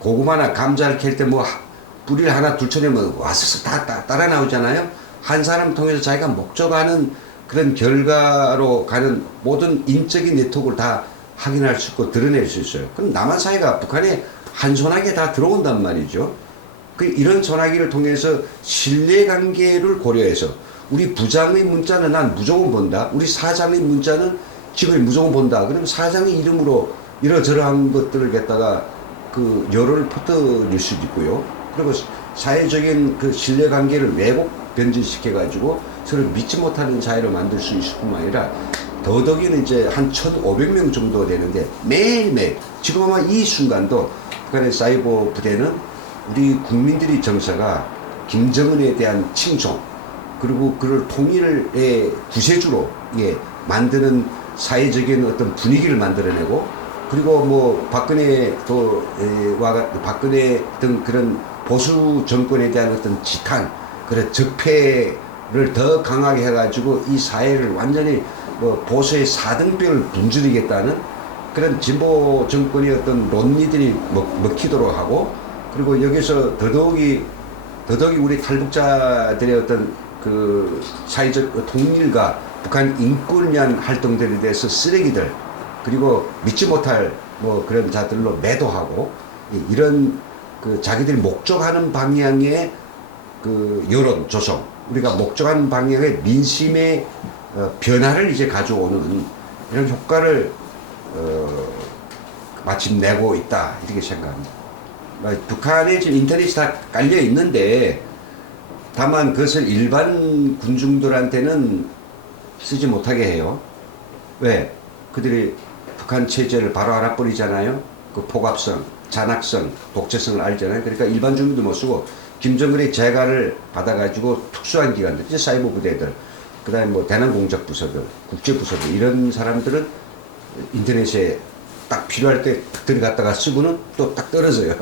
고구마나 감자를 캘 때 뭐 뿌리를 하나 둘 쳐내면 와서 다 따라 나오잖아요. 한 사람 통해서 자기가 목적하는 그런 결과로 가는 모든 인적인 네트워크를 다 확인할 수 있고 드러낼 수 있어요. 그럼 남한 사회가 북한에 한손하게 다 들어온단 말이죠. 이런 전화기를 통해서 신뢰관계를 고려해서 우리 부장의 문자는 난 무조건 본다, 우리 사장의 문자는 직원이 무조건 본다. 그러면 사장의 이름으로 이러저러한 것들을 갖다가 그 여론을 퍼뜨릴 수도 있고요. 그리고 사회적인 그 신뢰관계를 왜곡 변질시켜 가지고 서로 믿지 못하는 사회를 만들 수 있을 뿐만 아니라 더더기는 이제 한 1,500명 정도 되는데 매일매일 지금 아마 이 순간도 북한의 사이버 부대는 우리 국민들이 정서가 김정은에 대한 칭송 그리고 그를 통일의 구세주로 만드는 사회적인 어떤 분위기를 만들어내고 그리고 뭐 박근혜 박근혜 등 그런 보수 정권에 대한 어떤 지탄 그런 적폐를 더 강하게 해가지고 이 사회를 완전히 뭐 보수의 4등병을 분주리겠다는 그런 진보 정권의 어떤 논리들이 먹히도록 하고 그리고 여기서 더더욱이 우리 탈북자들의 어떤 그 사회적 통일과 북한 인권을 위한 활동들에 대해서 쓰레기들 그리고 믿지 못할 뭐 그런 자들로 매도하고 이런 그 자기들이 목적하는 방향의 그 여론 조성 우리가 목적하는 방향의 민심의 변화를 이제 가져오는 이런 효과를 마침 내고 있다 이렇게 생각합니다. 북한에 지금 인터넷이 다 깔려 있는데 다만 그것을 일반 군중들한테는 쓰지 못하게 해요. 왜? 그들이 북한 체제를 바로 알아버리잖아요. 그 폭압성, 잔악성, 독재성을 알잖아요. 그러니까 일반 주민도 못 쓰고 김정은의 재가를 받아가지고 특수한 기관들, 이제 사이버 부대들, 그 다음에 뭐 대남공작부서들, 국제부서들 이런 사람들은 인터넷에 딱 필요할 때 딱 들어갔다가 쓰고는 또 딱 떨어져요.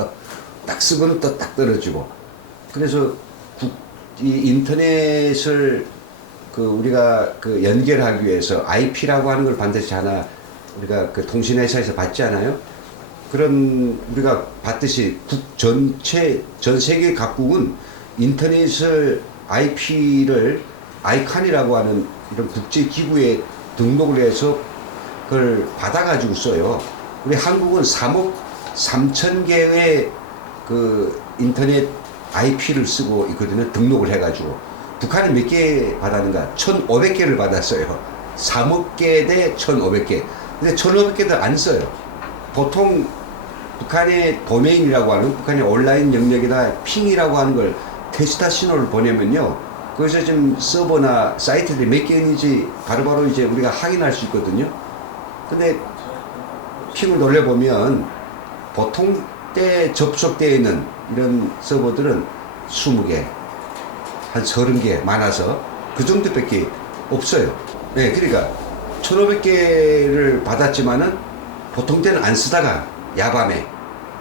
딱 쓰고는 또 딱 떨어지고. 그래서 이 인터넷을 그 우리가 그 연결하기 위해서 IP라고 하는 걸 반드시 하나 우리가 그 통신회사에서 받지 않아요? 그런 우리가 받듯이 전 세계 각국은 인터넷을 IP를 아이칸이라고 하는 이런 국제기구에 등록을 해서 그걸 받아가지고 써요. 우리 한국은 3억 3천 개의 그 인터넷 IP를 쓰고 있거든요. 등록을 해가지고. 북한은 몇 개 받았는가? 1,500개를 받았어요. 3억 개 대 1,500개. 근데 1,500개도 안 써요. 보통 북한의 도메인이라고 하는 북한의 온라인 영역이나 핑이라고 하는 걸 테스타 신호를 보내면요. 거기서 지금 서버나 사이트들이 몇 개인지 바로바로 이제 우리가 확인할 수 있거든요. 근데 핑을 돌려보면 보통 때 접속되어 있는 이런 서버들은 20개, 한 30개 많아서 그 정도밖에 없어요. 네, 그러니까 1,500개를 받았지만은 보통 때는 안 쓰다가 야밤에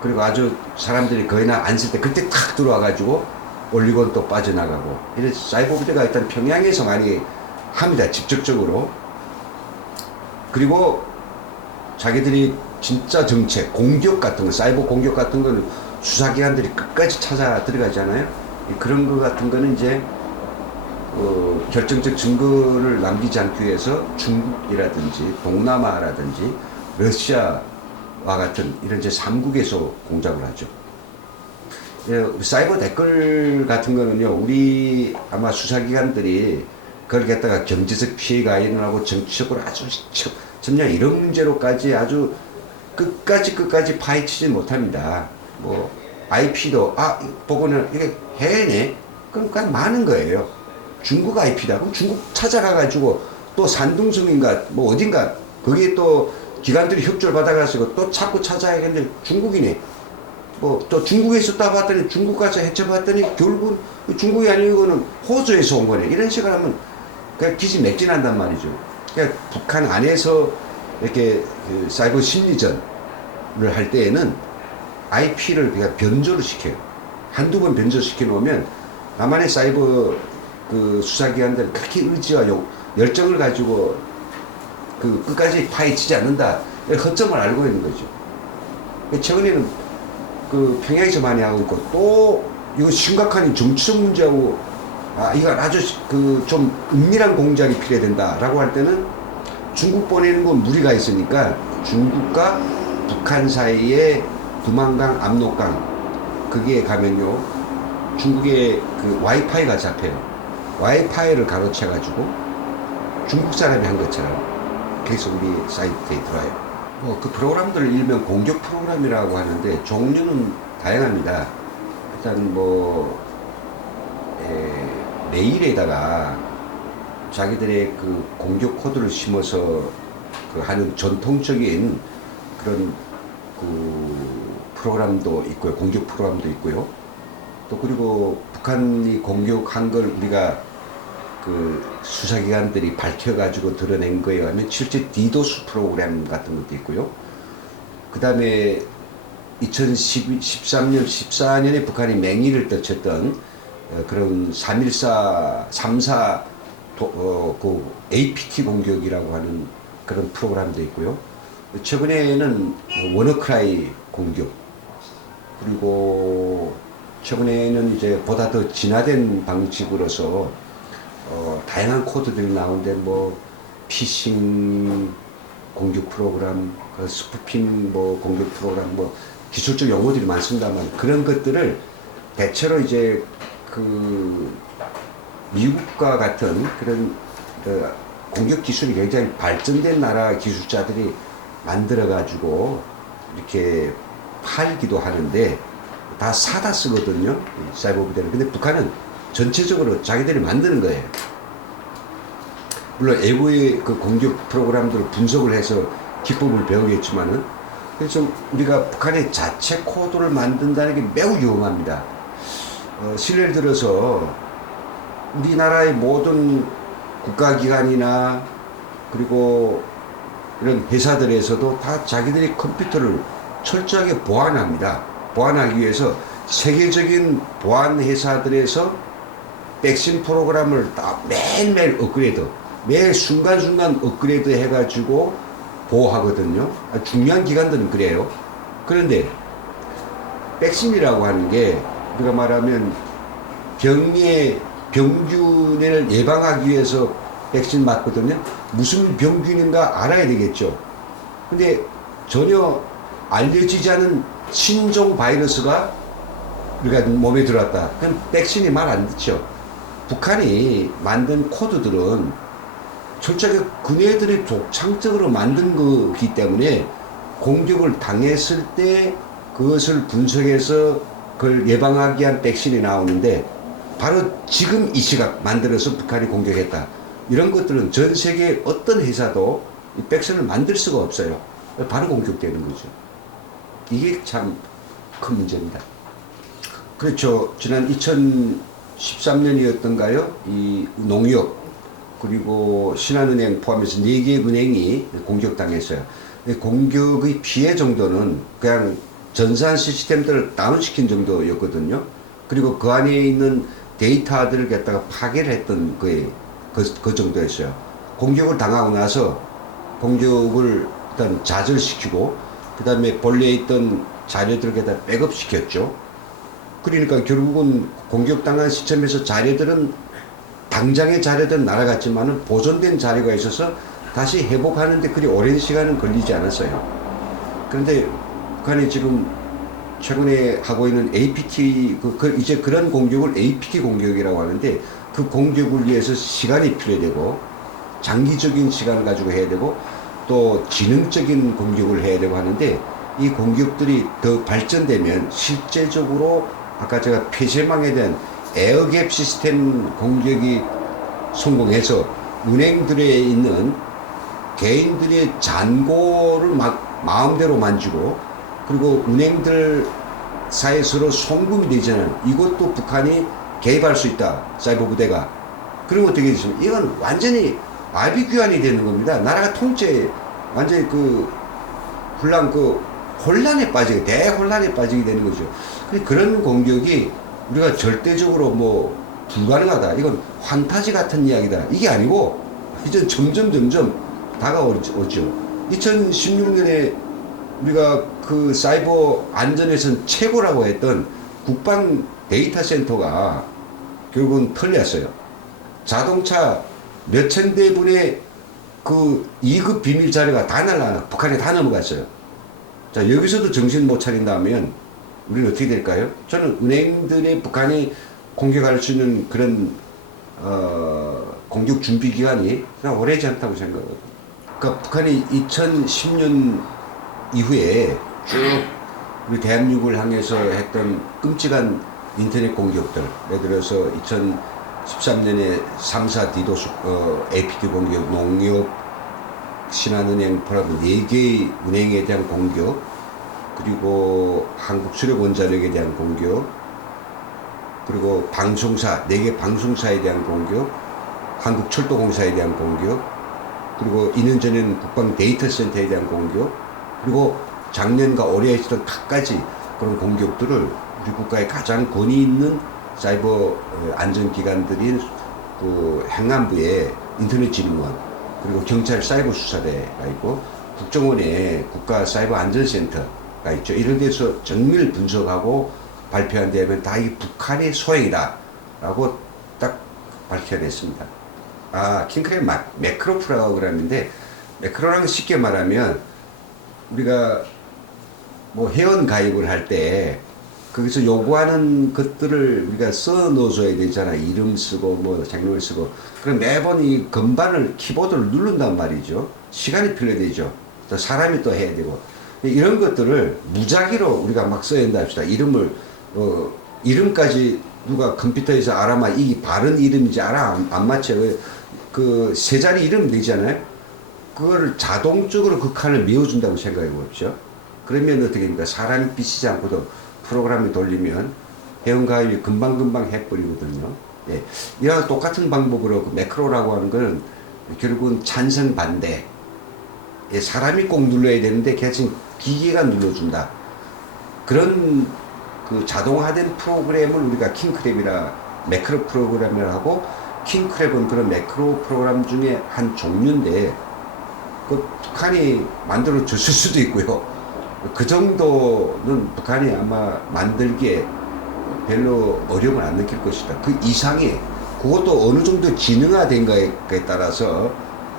그리고 아주 사람들이 거의나 안 쓸 때 그때 탁 들어와가지고 올리고는 또 빠져나가고 이런 사이버 부대가 일단 평양에서 많이 합니다. 직접적으로. 그리고 자기들이 진짜 정책, 공격 같은 거, 사이버 공격 같은 거는 수사기관들이 끝까지 찾아 들어가잖아요. 그런 거 같은 거는 이제 결정적 증거를 남기지 않기 위해서 중국이라든지 동남아라든지 러시아와 같은 이런 이제 3국에서 공작을 하죠. 사이버 댓글 같은 거는요, 우리 아마 수사기관들이 그걸 갖다가 경제적 피해가 일어나고 정치적으로 아주 전혀 이런 문제로까지 아주 끝까지 파헤치지 못합니다. 뭐 IP도 보고는 이게 해외네. 그러니까 많은 거예요. 중국 IP다. 그럼 중국 찾아가가지고 또 산둥성인가 뭐 어딘가 거기에 또 기관들이 협조를 받아가지고 또 자꾸 찾아야겠는데 중국이네. 뭐 또 중국에서 따봤더니 중국 가서 해쳐봤더니 결국은 중국이 아니고 이거는 호주에서 온 거네. 이런 식으로 하면 그냥 기지맥진한단 말이죠. 그러니까 북한 안에서 이렇게 그 사이버 심리전을 할 때에는 IP를 그냥 변조를 시켜요. 한두 번 변조시켜 놓으면 남한의 사이버 그 수사기관들은 그렇게 의지와 열정을 가지고 그 끝까지 파헤치지 않는다. 허점을 알고 있는 거죠. 최근에는 그 평양에서 많이 하고 있고 또 이거 심각한 정치적 문제하고 이건 아주 그 좀 은밀한 공작이 필요된다라고 할 때는 중국 보내는 건 무리가 있으니까 중국과 북한 사이에 두만강, 압록강 거기에 가면요 중국의 그 와이파이가 잡혀요. 와이파이를 가로채가지고 중국 사람이 한 것처럼 계속 우리 사이트에 들어와요. 그 프로그램들을 일명 공격 프로그램이라고 하는데 종류는 다양합니다. 일단 메일에다가 자기들의 그 공격 코드를 심어서 그 하는 전통적인 그런 그 프로그램도 있고요. 공격 프로그램도 있고요. 또 그리고 북한이 공격한 걸 우리가 그 수사기관들이 밝혀가지고 드러낸 거에 의하면 실제 디도스 프로그램 같은 것도 있고요. 그 다음에 2013년, 14년에 북한이 맹위를 떨쳤던 그런 3.14, 3.4 그 APT 공격이라고 하는 그런 프로그램도 있고요. 최근에는 워너크라이 공격, 그리고 최근에는 이제 보다 더 진화된 방식으로서 다양한 코드들이 나오는데 피싱 공격 프로그램, 스푸핑 공격 프로그램, 기술적 용어들이 많습니다만 그런 것들을 대체로 이제 그 미국과 같은 그런 공격 기술이 굉장히 발전된 나라 기술자들이 만들어 가지고 이렇게 팔기도 하는데 다 사다 쓰거든요, 사이버 부대는. 근데 북한은 전체적으로 자기들이 만드는 거예요. 물론 외부의 그 공격 프로그램들을 분석을 해서 기법을 배우겠지만은, 그래서 우리가 북한의 자체 코드를 만든다는 게 매우 위험합니다. 실례를 들어서 우리나라의 모든 국가기관이나 그리고 이런 회사들에서도 다 자기들이 컴퓨터를 철저하게 보안합니다. 보안하기 위해서 세계적인 보안 회사들에서 백신 프로그램을 다 매일매일 업그레이드, 매 순간순간 업그레이드 해가지고 보호하거든요. 중요한 기관들은 그래요. 그런데 백신이라고 하는 게 우리가 말하면 병균을 예방하기 위해서 백신 맞거든요. 무슨 병균인가 알아야 되겠죠. 근데 전혀 알려지지 않은 신종 바이러스가 우리가 몸에 들어왔다. 그럼 백신이 말 안 듣죠. 북한이 만든 코드들은 철저하게 그네들이 독창적으로 만든 거기 때문에 공격을 당했을 때 그것을 분석해서 그걸 예방하기 위한 백신이 나오는데, 바로 지금 이 시각 만들어서 북한이 공격했다. 이런 것들은 전 세계 어떤 회사도 이 백신을 만들 수가 없어요. 바로 공격되는 거죠. 이게 참 큰 문제입니다. 그렇죠. 지난 2013년이었던가요? 이 농협 그리고 신한은행 포함해서 4개 은행이 공격당했어요. 공격의 피해 정도는 그냥 전산 시스템들을 다운시킨 정도였거든요. 그리고 그 안에 있는 데이터들을 갖다가 파괴를 했던 그 정도였어요. 공격을 당하고 나서 공격을 일단 좌절시키고, 그 다음에 본래 있던 자료들을 갖다 백업시켰죠. 그러니까 결국은 공격당한 시점에서 자료들은 당장의 자료들은 날아갔지만은 보존된 자료가 있어서 다시 회복하는데 그리 오랜 시간은 걸리지 않았어요. 그런데 북한이 지금 최근에 하고 있는 APT, 이제 그런 공격을 APT 공격이라고 하는데, 그 공격을 위해서 시간이 필요되고, 장기적인 시간을 가지고 해야 되고, 또 지능적인 공격을 해야 되고 하는데, 이 공격들이 더 발전되면 실제적으로 아까 제가 폐쇄망에 대한 에어갭 시스템 공격이 성공해서 은행들에 있는 개인들의 잔고를 마음대로 만지고, 그리고 은행들 사이에 서로 송금이 되잖아요. 이것도 북한이 개입할 수 있다, 사이버 부대가. 그럼 어떻게 되십니까? 이건 완전히 아비규환이 되는 겁니다. 나라가 통째 완전히 혼란에 빠지게, 대혼란에 빠지게 되는 거죠. 그런 공격이 우리가 절대적으로 불가능하다, 이건 환타지 같은 이야기다, 이게 아니고 이제 점점 다가오죠. 2016년에 우리가 그 사이버 안전에선 최고라고 했던 국방 데이터 센터가 결국은 털렸어요. 자동차 몇천 대분의 그 2급 비밀 자료가 다 북한에 다 넘어갔어요. 자, 여기서도 정신 못 차린다면 우리는 어떻게 될까요? 저는 은행들의 북한이 공격할 수 있는 그런 공격 준비 기간이 그냥 오래지 않다고 생각하거든요. 그러니까 북한이 2010년 이후에 쭉 우리 대한민국을 향해서 했던 끔찍한 인터넷 공격들, 예를 들어서 2013년에 3사 디도스 APT 공격, 농협, 신한은행 포함 4개의 은행에 대한 공격, 그리고 한국수력원자력에 대한 공격, 그리고 방송사, 4개 방송사에 대한 공격, 한국철도공사에 대한 공격, 그리고 2년 전에는 국방데이터센터에 대한 공격, 그리고 작년과 올해 있었던 각가지 그런 공격들을 우리 국가의 가장 권위 있는 사이버 안전기관들인 그 행안부의 인터넷진흥원, 그리고 경찰 사이버수사대가 있고 국정원의 국가사이버안전센터가 있죠. 이런 데서 정밀 분석하고 발표한 데면 다 이 북한의 소행이다 라고 딱 밝혀냈습니다. 킹크랩 매크로 프로그램인데, 매크로랑 쉽게 말하면 우리가 뭐 회원 가입을 할 때 거기서 요구하는 것들을 우리가 써 넣어줘야 되잖아. 이름 쓰고 뭐 생년을 쓰고. 그럼 매번 이 건반을 키보드를 누른단 말이죠. 시간이 필요되죠. 또 사람이 또 해야 되고. 이런 것들을 무작위로 우리가 막 써야 된다 합시다. 이름을 이름까지 누가 컴퓨터에서 알아마 이게 바른 이름인지 안 맞춰. 그 세 자리 이름 되잖아요. 그거를 자동적으로 그 칸을 메워준다고 생각해 보십시오. 그러면 어떻게 됩니까? 사람이 삐치지 않고도 프로그램을 돌리면 회원가입이 금방금방 해버리거든요. 예. 이와 똑같은 방법으로 그 매크로라고 하는 거는 결국은 찬성 반대. 예, 사람이 꼭 눌러야 되는데 그냥 기계가 눌러준다. 그런 그 자동화된 프로그램을 우리가 킹크랩이라 매크로 프로그램이라 하고, 킹크랩은 그런 매크로 프로그램 중에 한 종류인데 그 북한이 만들어 줬을 수도 있고요. 그 정도는 북한이 아마 만들기에 별로 어려움을 안 느낄 것이다. 그 이상의 그것도 어느 정도 기능화된가에 따라서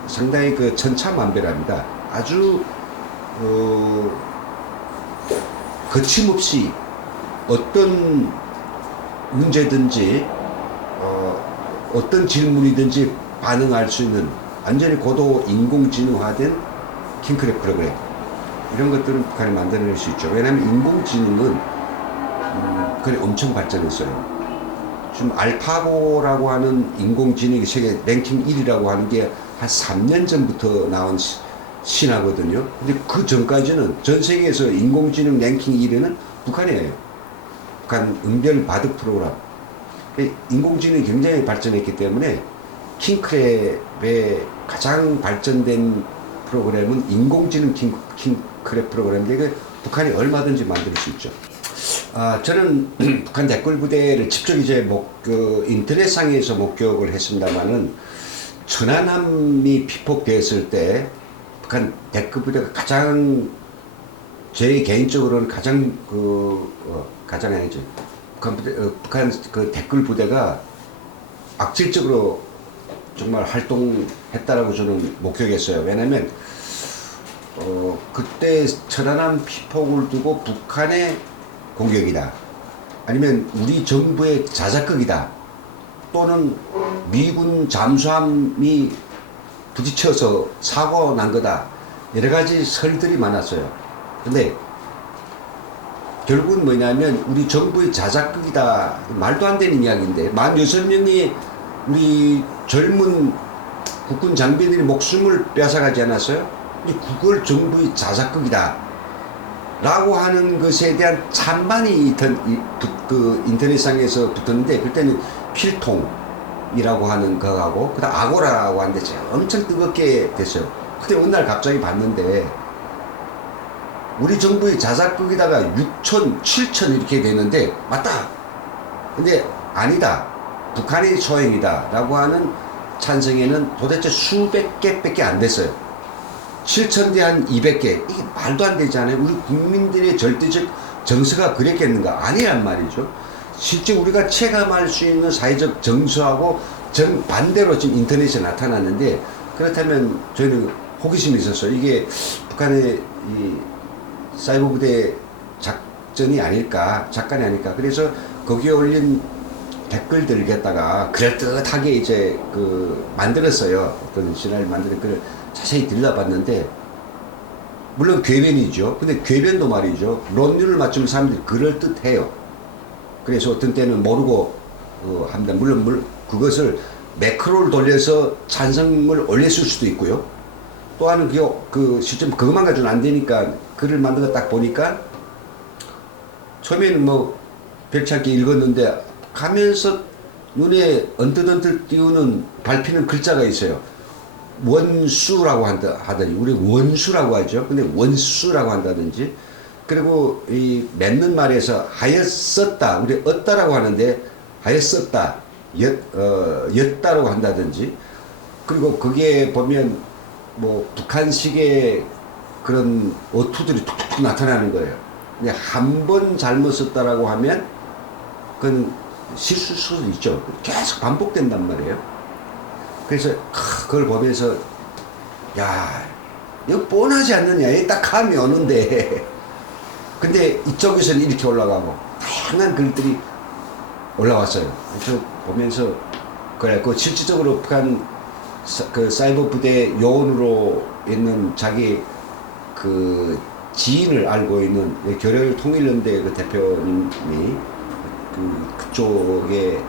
상당히 그 천차만별합니다. 아주 거침없이 어떤 문제든지 어떤 질문이든지 반응할 수 있는 완전히 고도 인공지능화된 킹크랩 프로그램, 이런 것들은 북한이 만들어낼 수 있죠. 왜냐하면 인공지능은 그래 엄청 발전했어요. 지금 알파고라고 하는 인공지능이 세계 랭킹 1위라고 하는 게 한 3년 전부터 나온 신화거든요. 근데 그 전까지는 전 세계에서 인공지능 랭킹 1위는 북한이에요. 북한 은별 바둑 프로그램. 인공지능이 굉장히 발전했기 때문에 킹크랩의 가장 발전된 프로그램은 인공지능 킹크랩 프로그램인데 북한이 얼마든지 만들 수 있죠. 저는 북한 댓글 부대를 직접 이제 인터넷상에서 목격을 했습니다만은, 천안함이 피폭되었을 때 북한 댓글 부대가 가장, 제 개인적으로는 가장 아니죠. 북한 그 댓글 부대가 악질적으로 정말 활동했다라고 저는 목격했어요. 왜냐면 그때 천안함 피폭을 두고 북한의 공격이다, 아니면 우리 정부의 자작극이다, 또는 미군 잠수함이 부딪혀서 사고 난 거다, 여러 가지 설들이 많았어요. 근데 결국은 뭐냐면 우리 정부의 자작극이다, 말도 안 되는 이야기인데 46명이 우리 젊은 국군 장비들이 목숨을 뺏어가지 않았어요? 그걸 정부의 자작극이다 라고 하는 것에 대한 찬반이 그 인터넷상에서 붙었는데, 그때는 필통이라고 하는 거하고 그다음 아고라라고 하는데 엄청 뜨겁게 됐어요. 근데 어느 날 갑자기 봤는데 우리 정부의 자작극에다가 6천, 7천 이렇게 되는데, 맞다. 근데 아니다. 북한의 소행이다 라고 하는 찬성에는 도대체 수백 개밖에 안 됐어요. 7천 대 한 200개. 이게 말도 안 되잖아요. 우리 국민들의 절대적 정서가 그랬겠는가? 아니란 말이죠. 실제 우리가 체감할 수 있는 사회적 정서하고 정반대로 지금 인터넷에 나타났는데, 그렇다면 저희는 호기심이 있었어요. 이게 북한의 이 사이버 부대 작전이 아닐까, 작간이 아닐까. 그래서 거기에 올린 댓글들을 갖다가 그럴듯하게 이제 만들었어요. 어떤 시나리오를 만드는 걸 자세히 들여다봤는데, 물론 궤변이죠. 근데 궤변도 말이죠. 논리를 맞추면 사람들이 그럴듯해요. 그래서 어떤 때는 모르고 합니다. 물론 그것을 매크로를 돌려서 찬성을 올렸을 수도 있고요. 또한 그 시점 그것만 가지고는 안 되니까 글을 만들어 딱 보니까 처음에는 뭐 별치 않게 읽었는데 가면서 눈에 언뜻언뜻 띄우는 밟히는 글자가 있어요. 원수라고 하더니 우리 원수라고 하죠. 근데 원수라고 한다든지 그리고 이 맺는 말에서 하였었다 우리 얻다라고 하는데 하였었다 였다라고 한다든지 그리고 그게 보면 뭐 북한식의 그런 어투들이 툭툭 나타나는 거예요. 근데 한 번 잘못 썼다라고 하면 그건 실수일 수도 있죠. 계속 반복된단 말이에요. 그래서 그걸 보면서 야 이거 뻔하지 않느냐 이게 딱 감이 오는데 근데 이쪽에서는 이렇게 올라가고 다양한 글들이 올라왔어요. 그래서 보면서 그래 그 실질적으로 북한 그 사이버 부대 요원으로 있는 자기 그 지인을 알고 있는 교련통일연대 그 대표님이 그쪽에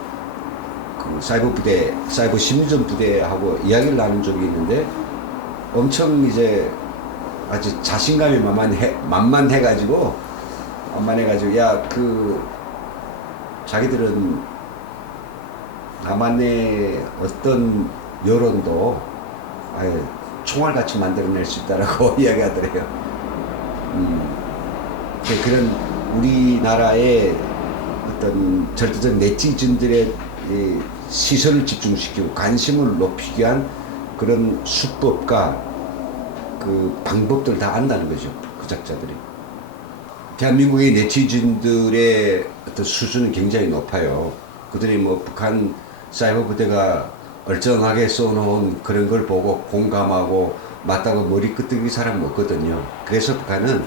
그 사이버 부대, 사이버 심리전 부대하고 이야기를 나눈 적이 있는데 엄청 이제 아주 자신감이 만만해가지고 야 그 자기들은 남한의 어떤 여론도 아예 총알같이 만들어낼 수 있다라고 이야기하더래요. 그런 우리나라의 어떤 절대적 네티즌들의 시선을 집중시키고 관심을 높이기 위한 그런 수법과 그 방법들을 다 안다는 거죠. 그 작자들이. 대한민국의 네티즌들의 어떤 수준은 굉장히 높아요. 그들이 뭐 북한 사이버 부대가 얼쩡하게 써놓은 그런 걸 보고 공감하고 맞다고 머리 끄덕이 사람 없거든요. 그래서 북한은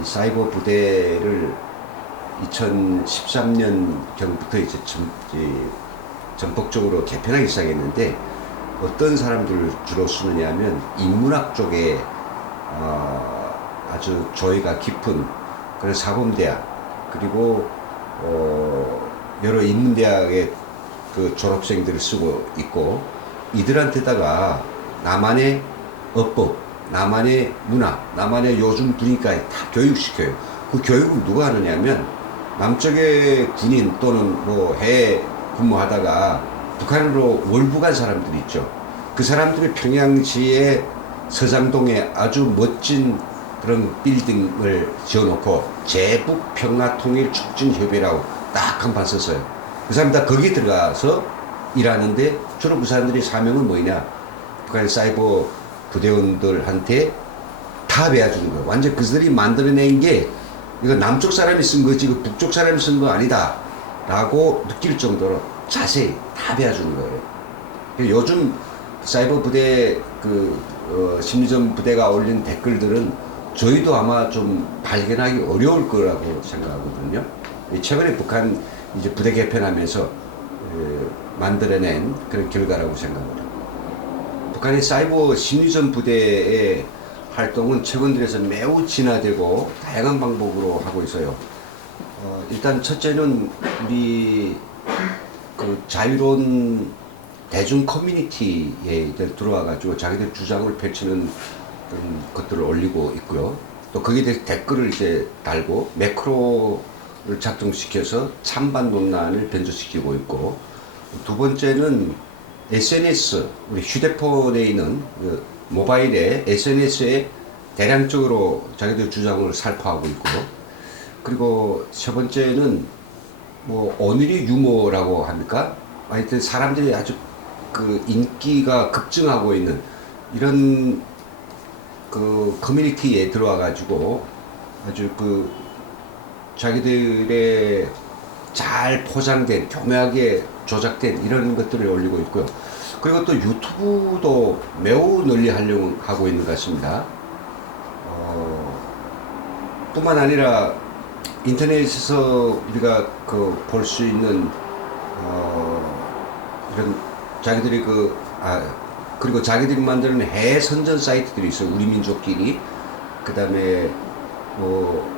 이 사이버 부대를 2013년경부터 이제 전폭적으로 개편하기 시작했는데 어떤 사람들을 주로 쓰느냐 하면 인문학 쪽에 아주 조예가 깊은 그런 사범대학 그리고 여러 인문대학의 그 졸업생들을 쓰고 있고 이들한테다가 나만의 어법, 나만의 문화, 나만의 요즘 분위기까지 다 교육시켜요. 그 교육을 누가 하느냐 하면 남쪽의 군인 또는 뭐 해외 근무하다가 북한으로 월부 간 사람들이 있죠. 그 사람들이 평양시의 서장동에 아주 멋진 그런 빌딩을 지어놓고 제북평화통일促진협의라고 딱 한 판 썼어요. 그 사람이 다 거기 들어가서 일하는데 주로 그 사람들이 사명은 뭐냐 북한 사이버 부대원들한테 다 배워주는 거예요. 완전 그들이 만들어낸 게 이거 남쪽 사람이 쓴 거지 이거 북쪽 사람이 쓴 거 아니다 라고 느낄 정도로 자세히 다 배워주는 거예요. 요즘 사이버 부대 심리전 부대가 올린 댓글들은 저희도 아마 좀 발견하기 어려울 거라고 생각하거든요. 최근에 북한 이제 부대 개편하면서 만들어낸 그런 결과라고 생각합니다. 북한의 사이버 심리전 부대의 활동은 최근 들어서 매우 진화되고 다양한 방법으로 하고 있어요. 일단 첫째는 우리 그 자유로운 대중 커뮤니티에 들어와가지고 자기들 주장을 펼치는 그런 것들을 올리고 있고요. 또 거기에 대해서 댓글을 이제 달고 매크로를 작동시켜서 찬반 논란을 변조시키고 있고 두 번째는 SNS, 우리 휴대폰에 있는 그 모바일에 SNS에 대량적으로 자기들 주장을 살포하고 있고 그리고 세 번째는 뭐 오늘의 유머라고 합니까? 하여튼 사람들이 아주 그 인기가 급증하고 있는 이런 그 커뮤니티에 들어와 가지고 아주 그 자기들의 잘 포장된 교묘하게 조작된 이런 것들을 올리고 있고요. 그리고 또 유튜브도 매우 널리 활용하고 있는 것 같습니다. 뿐만 아니라 인터넷에서 우리가 그 볼 수 있는 이런 자기들이 그리고 자기들이 만드는 해외 선전 사이트들이 있어요. 우리 민족끼리 그 다음에 뭐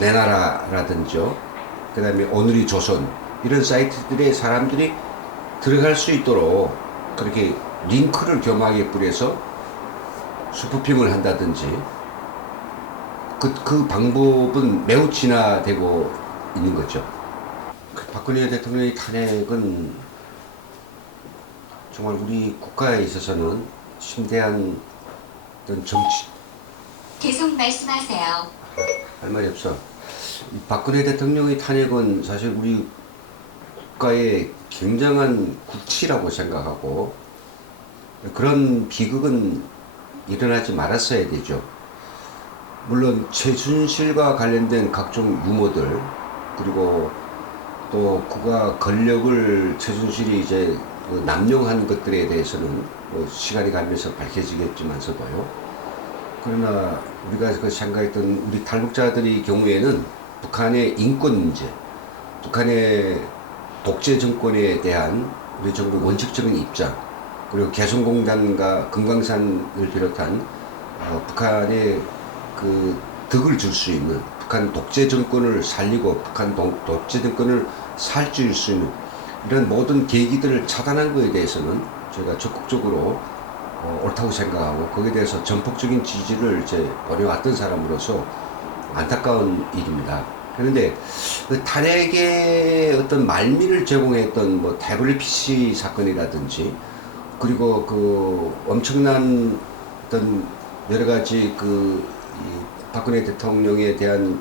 내 나라라든지, 그 다음에 오늘이 조선, 이런 사이트들에 사람들이 들어갈 수 있도록 그렇게 링크를 교묘하게 뿌려서 스푸핑을 한다든지, 그 방법은 매우 진화되고 있는 거죠. 박근혜 대통령의 탄핵은 정말 우리 국가에 있어서는 심대한 어떤 정치. 계속 말씀하세요. 할 말이 없어. 이 박근혜 대통령의 탄핵은 사실 우리 국가의 굉장한 국치라고 생각하고, 그런 비극은 일어나지 말았어야 되죠. 물론 최순실과 관련된 각종 유머들, 그리고 또 그가 권력을 최순실이 이제 남용한 것들에 대해서는 뭐 시간이 가면서 밝혀지겠지만서도요. 그러나 우리가 그 생각했던 우리 탈북자들의 경우에는 북한의 인권 문제, 북한의 독재 정권에 대한 우리 정부의 원칙적인 입장, 그리고 개성공단과 금강산을 비롯한 북한의 그 덕을 줄 수 있는, 북한 독재 정권을 살리고 북한 독재 정권을 살줄 수 있는 이런 모든 계기들을 차단한 것에 대해서는 저희가 적극적으로 옳다고 생각하고, 거기에 대해서 전폭적인 지지를 이제 보내왔던 사람으로서 안타까운 일입니다. 그런데 그 탄핵의 어떤 말미를 제공했던 뭐 태블릿 PC 사건이라든지, 그리고 그 엄청난 어떤 여러 가지 이 박근혜 대통령에 대한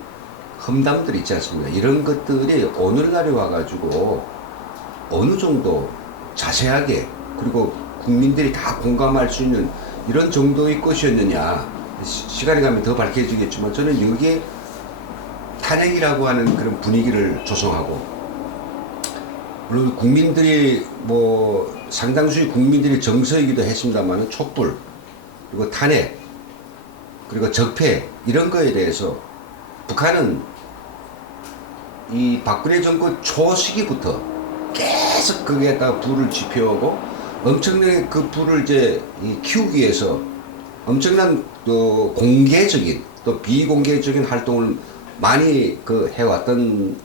험담들 있지 않습니까? 이런 것들이 오늘날에 와가지고 어느 정도 자세하게, 그리고 국민들이 다 공감할 수 있는 이런 정도의 것이었느냐, 시간이 가면 더 밝혀지겠지만, 저는 여기에 탄핵이라고 하는 그런 분위기를 조성하고, 물론 국민들이 뭐 상당수의 국민들이 정서이기도 했습니다만, 촛불, 그리고 탄핵, 그리고 적폐, 이런 거에 대해서 북한은 이 박근혜 정권 초시기부터 계속 거기에다가 불을 지펴오고, 엄청나게 그 불을 이제 키우기 위해서 엄청난 또 공개적인 또 비공개적인 활동을 많이 해왔던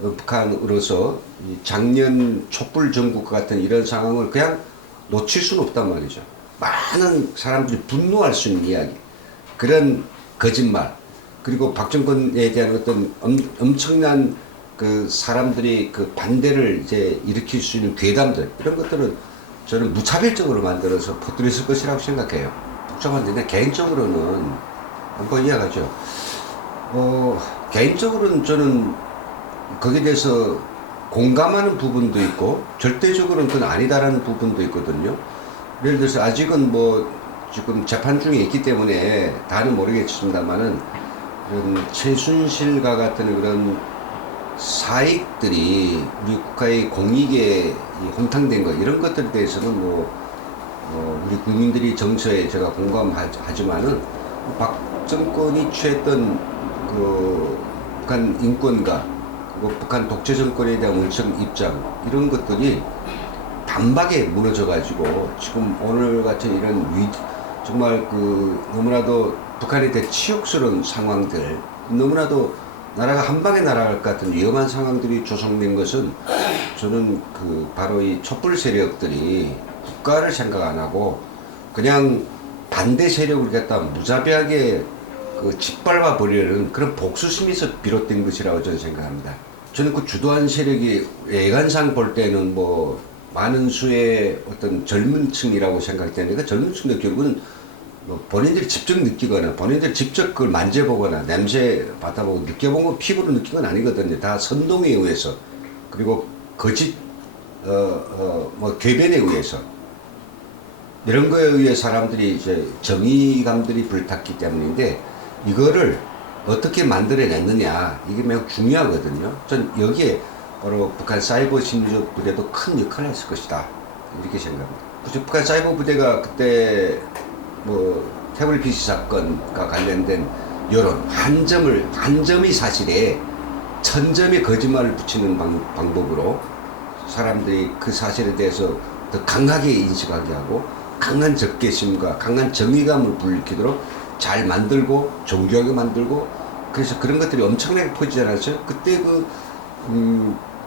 북한으로서 작년 촛불 전국 같은 이런 상황을 그냥 놓칠 수는 없단 말이죠. 많은 사람들이 분노할 수 있는 이야기, 그런 거짓말, 그리고 박 정권에 대한 어떤 엄청난 그 사람들이 그 반대를 이제 일으킬 수 있는 괴담들, 이런 것들은 저는 무차별적으로 만들어서 퍼뜨렸을 것이라고 생각해요. 복잡한데 개인적으로는 한번 이해하죠. 개인적으로는 저는 거기에 대해서 공감하는 부분도 있고, 절대적으로는 그건 아니다라는 부분도 있거든요. 예를 들어서 아직은 뭐 지금 재판 중에 있기 때문에 다는 모르겠습니다만은, 그런 최순실과 같은 그런 사익들이 우리 국가의 공익에 혼탕된 것, 이런 것들에 대해서는 우리 국민들이 정서에 제가 공감하지만은, 박 정권이 취했던 그 북한 인권과 그리고 북한 독재 정권에 대한 원칙 입장, 이런 것들이 단박에 무너져가지고 지금 오늘 같은 이런 정말 너무나도 북한에 대해 치욕스러운 상황들, 너무나도 나라가 한 방에 날아갈 것 같은 위험한 상황들이 조성된 것은, 저는 바로 이 촛불 세력들이 국가를 생각 안 하고 그냥 반대 세력을 갖다 무자비하게 짓밟아 버리려는 그런 복수심에서 비롯된 것이라고 저는 생각합니다. 저는 그 주도한 세력이 예간상 볼 때는 뭐 많은 수의 어떤 젊은 층이라고 생각되는데, 그 젊은 층도 결국은 뭐 본인들이 직접 느끼거나 본인들이 직접 그걸 만져보거나 냄새 맡아보고 느껴본 거 피부로 느낀 건 아니거든요. 다 선동에 의해서, 그리고 거짓 뭐 궤변에 의해서, 이런 거에 의해 사람들이 이제 정의감들이 불탔기 때문인데, 이거를 어떻게 만들어냈느냐, 이게 매우 중요하거든요. 전 여기에 바로 북한 사이버 심리적 부대도 큰 역할을 했을 것이다, 이렇게 생각합니다. 북한 사이버 부대가 그때 뭐 태블릿 PC 사건과 관련된 여론 한 점의 사실에 1000점의 거짓말을 붙이는 방법으로 사람들이 그 사실에 대해서 더 강하게 인식하게 하고, 강한 적개심과 강한 정의감을 불리키도록 잘 만들고 정교하게 만들고 그래서 그런 것들이 엄청나게 퍼지지 않았어요? 그때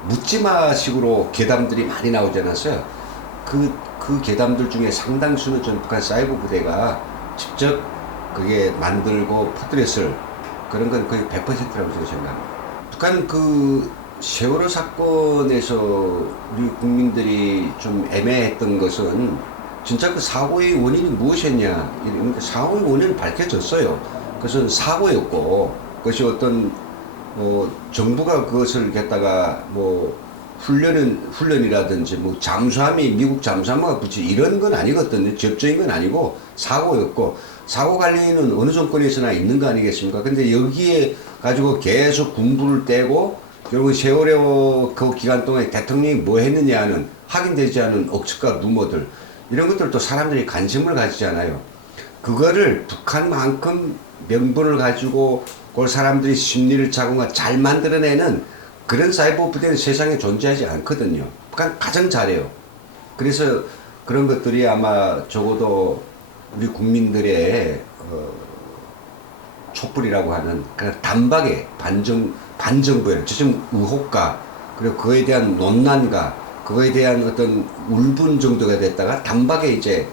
묻지마식으로 괴담들이 많이 나오지 않았어요? 그 괴담들 중에 상당수는 전 북한 사이버 부대가 직접 그게 만들고 퍼뜨렸을 그런 건 거의 100%라고 저는 생각합니다. 북한은 그 세월호 사건에서 우리 국민들이 좀 애매했던 것은 진짜 그 사고의 원인이 무엇이었냐. 사고의 원인은 밝혀졌어요. 그것은 사고였고, 그것이 어떤, 정부가 그것을 갖다가 훈련이라든지 잠수함이 미국 잠수함과 붙이 이런 건 아니거든요. 접종인 건 아니고 사고였고, 사고 관리는 어느 정권에서나 있는 거 아니겠습니까? 근데 여기에 가지고 계속 군부를 떼고, 결국 세월호 그 기간 동안에 대통령이 뭐 했느냐는 확인되지 않은 억측과 루머들, 이런 것들도 사람들이 관심을 가지지 않아요. 그거를 북한만큼 명분을 가지고 그걸 사람들이 심리를 자고가 잘 만들어내는 그런 사이버 부대는 세상에 존재하지 않거든요. 북한 가장 잘해요. 그래서 그런 것들이 아마 적어도 우리 국민들의 촛불이라고 하는 그런 단박에 반정부에 지금 의혹과 그리고 그거에 대한 논란과 그거에 대한 어떤 울분 정도가 됐다가 단박에 이제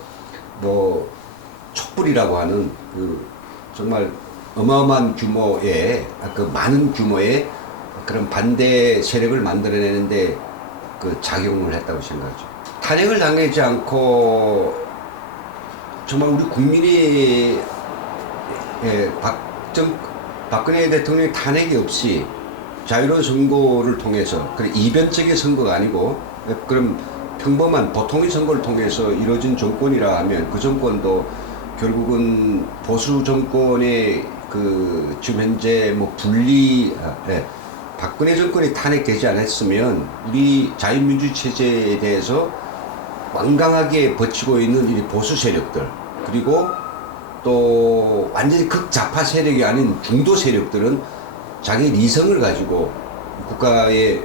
촛불이라고 하는 정말 어마어마한 규모의 많은 규모의 그런 반대 세력을 만들어내는데 작용을 했다고 생각하죠. 탄핵을 당하지 않고 정말 우리 국민이 박근혜 대통령의 탄핵이 없이 자유로운 선거를 통해서 이변적인 선거가 아니고 그럼 평범한 보통의 선거를 통해서 이루어진 정권이라 하면 그 정권도 결국은 보수 정권의 지금 현재 박근혜 정권이 탄핵되지 않았으면 우리 자유민주 체제에 대해서 완강하게 버티고 있는 이 보수 세력들 그리고 또 완전히 극좌파 세력이 아닌 중도 세력들은 자기 이성을 가지고 국가의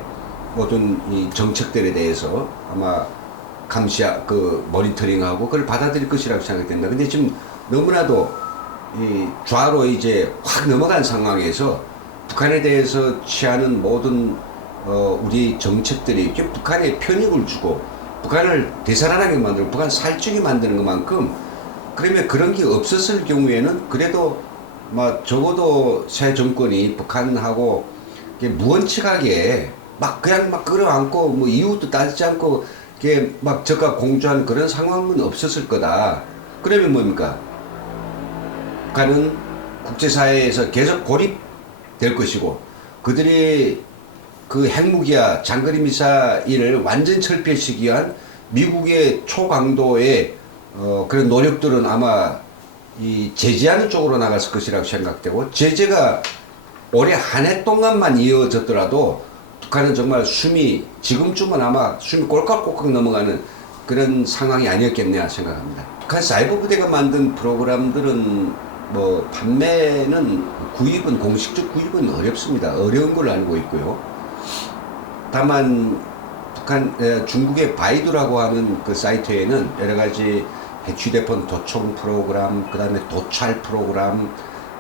모든 이 정책들에 대해서 아마 모니터링하고 그걸 받아들일 것이라고 생각된다. 근데 지금 너무나도 이 좌로 이제 확 넘어간 상황에서 북한에 대해서 취하는 모든 우리 정책들이 북한에 편익을 주고 북한을 되살아나게 만들고 북한 살찌게 만드는 것만큼 그러면 그런 게 없었을 경우에는 그래도 적어도 새 정권이 북한하고 무언측하게 그냥 끌어안고 이유도 따지지 않고 이게 적과 공조한 그런 상황은 없었을 거다. 그러면 뭡니까? 북한은 국제사회에서 계속 고립될 것이고 그들이 그 핵무기와 장거리 미사일을 완전 철폐시키기 위한 미국의 초강도의 그런 노력들은 아마 이 제재하는 쪽으로 나갔을 것이라고 생각되고 제재가 올해 한 해 동안만 이어졌더라도 북한은 정말 지금쯤은 아마 숨이 꼴깍꼴깍 넘어가는 그런 상황이 아니었겠냐 생각합니다. 북한 사이버 부대가 만든 프로그램들은 판매는 공식적 구입은 어렵습니다. 어려운 걸로 알고 있고요. 다만 중국의 바이두라고 하는 그 사이트에는 여러 가지 휴대폰 도청 프로그램, 그 다음에 도찰 프로그램,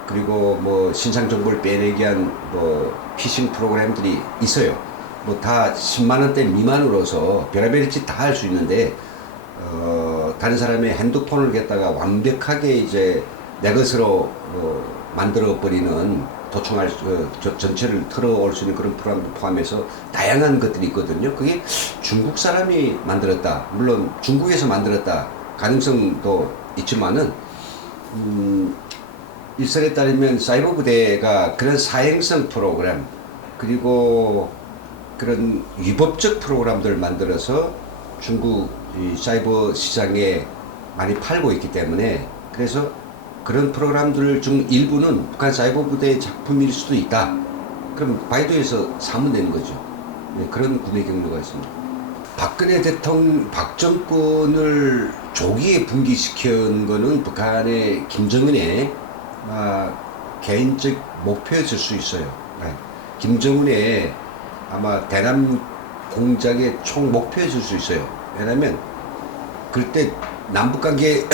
그리고 신상 정보를 빼내기 위한 피싱 프로그램들이 있어요. 다 10만 원대 미만으로서 별의별 짓 다 할 수 있는데 다른 사람의 핸드폰을 갖다가 완벽하게 이제 내 것으로 만들어 버리는 도청할 전체를 틀어올 수 있는 그런 프로그램도 포함해서 다양한 것들이 있거든요. 그게 중국 사람이 만들었다. 물론 중국에서 만들었다. 가능성도 있지만은 일설에 따르면 사이버 부대가 그런 사행성 프로그램 그리고 그런 위법적 프로그램들을 만들어서 중국 사이버 시장에 많이 팔고 있기 때문에 그래서 그런 프로그램들 중 일부는 북한 사이버 부대의 작품일 수도 있다. 그럼 바이두에서 사면 되는 거죠. 네, 그런 구매 경로가 있습니다. 박근혜 대통령, 박정권을 조기에 붕괴시킨 거는 북한의 김정은의 개인적 목표였을 수 있어요. 네. 김정은의 아마 대남 공작의 총 목표였을 수 있어요. 왜냐면 그때 남북관계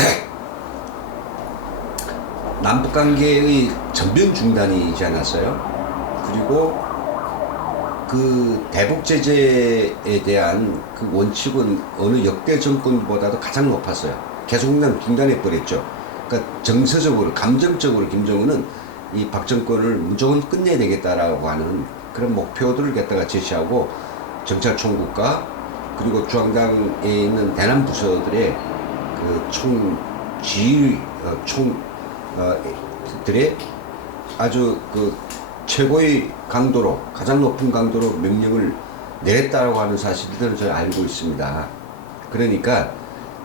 남북 관계의 전면 중단이지 않았어요? 그리고 그 대북 제재에 대한 그 원칙은 어느 역대 정권보다도 가장 높았어요. 계속 중단해 버렸죠. 그러니까 정서적으로, 감정적으로 김정은은 이 박 정권을 무조건 끝내야 되겠다라고 하는 그런 목표들을 갖다가 제시하고 정찰총국과 그리고 중앙당에 있는 대남 부서들의 그 들의 아주 그 최고의 강도로, 가장 높은 강도로 명령을 내렸다고 하는 사실들을 저희 알고 있습니다. 그러니까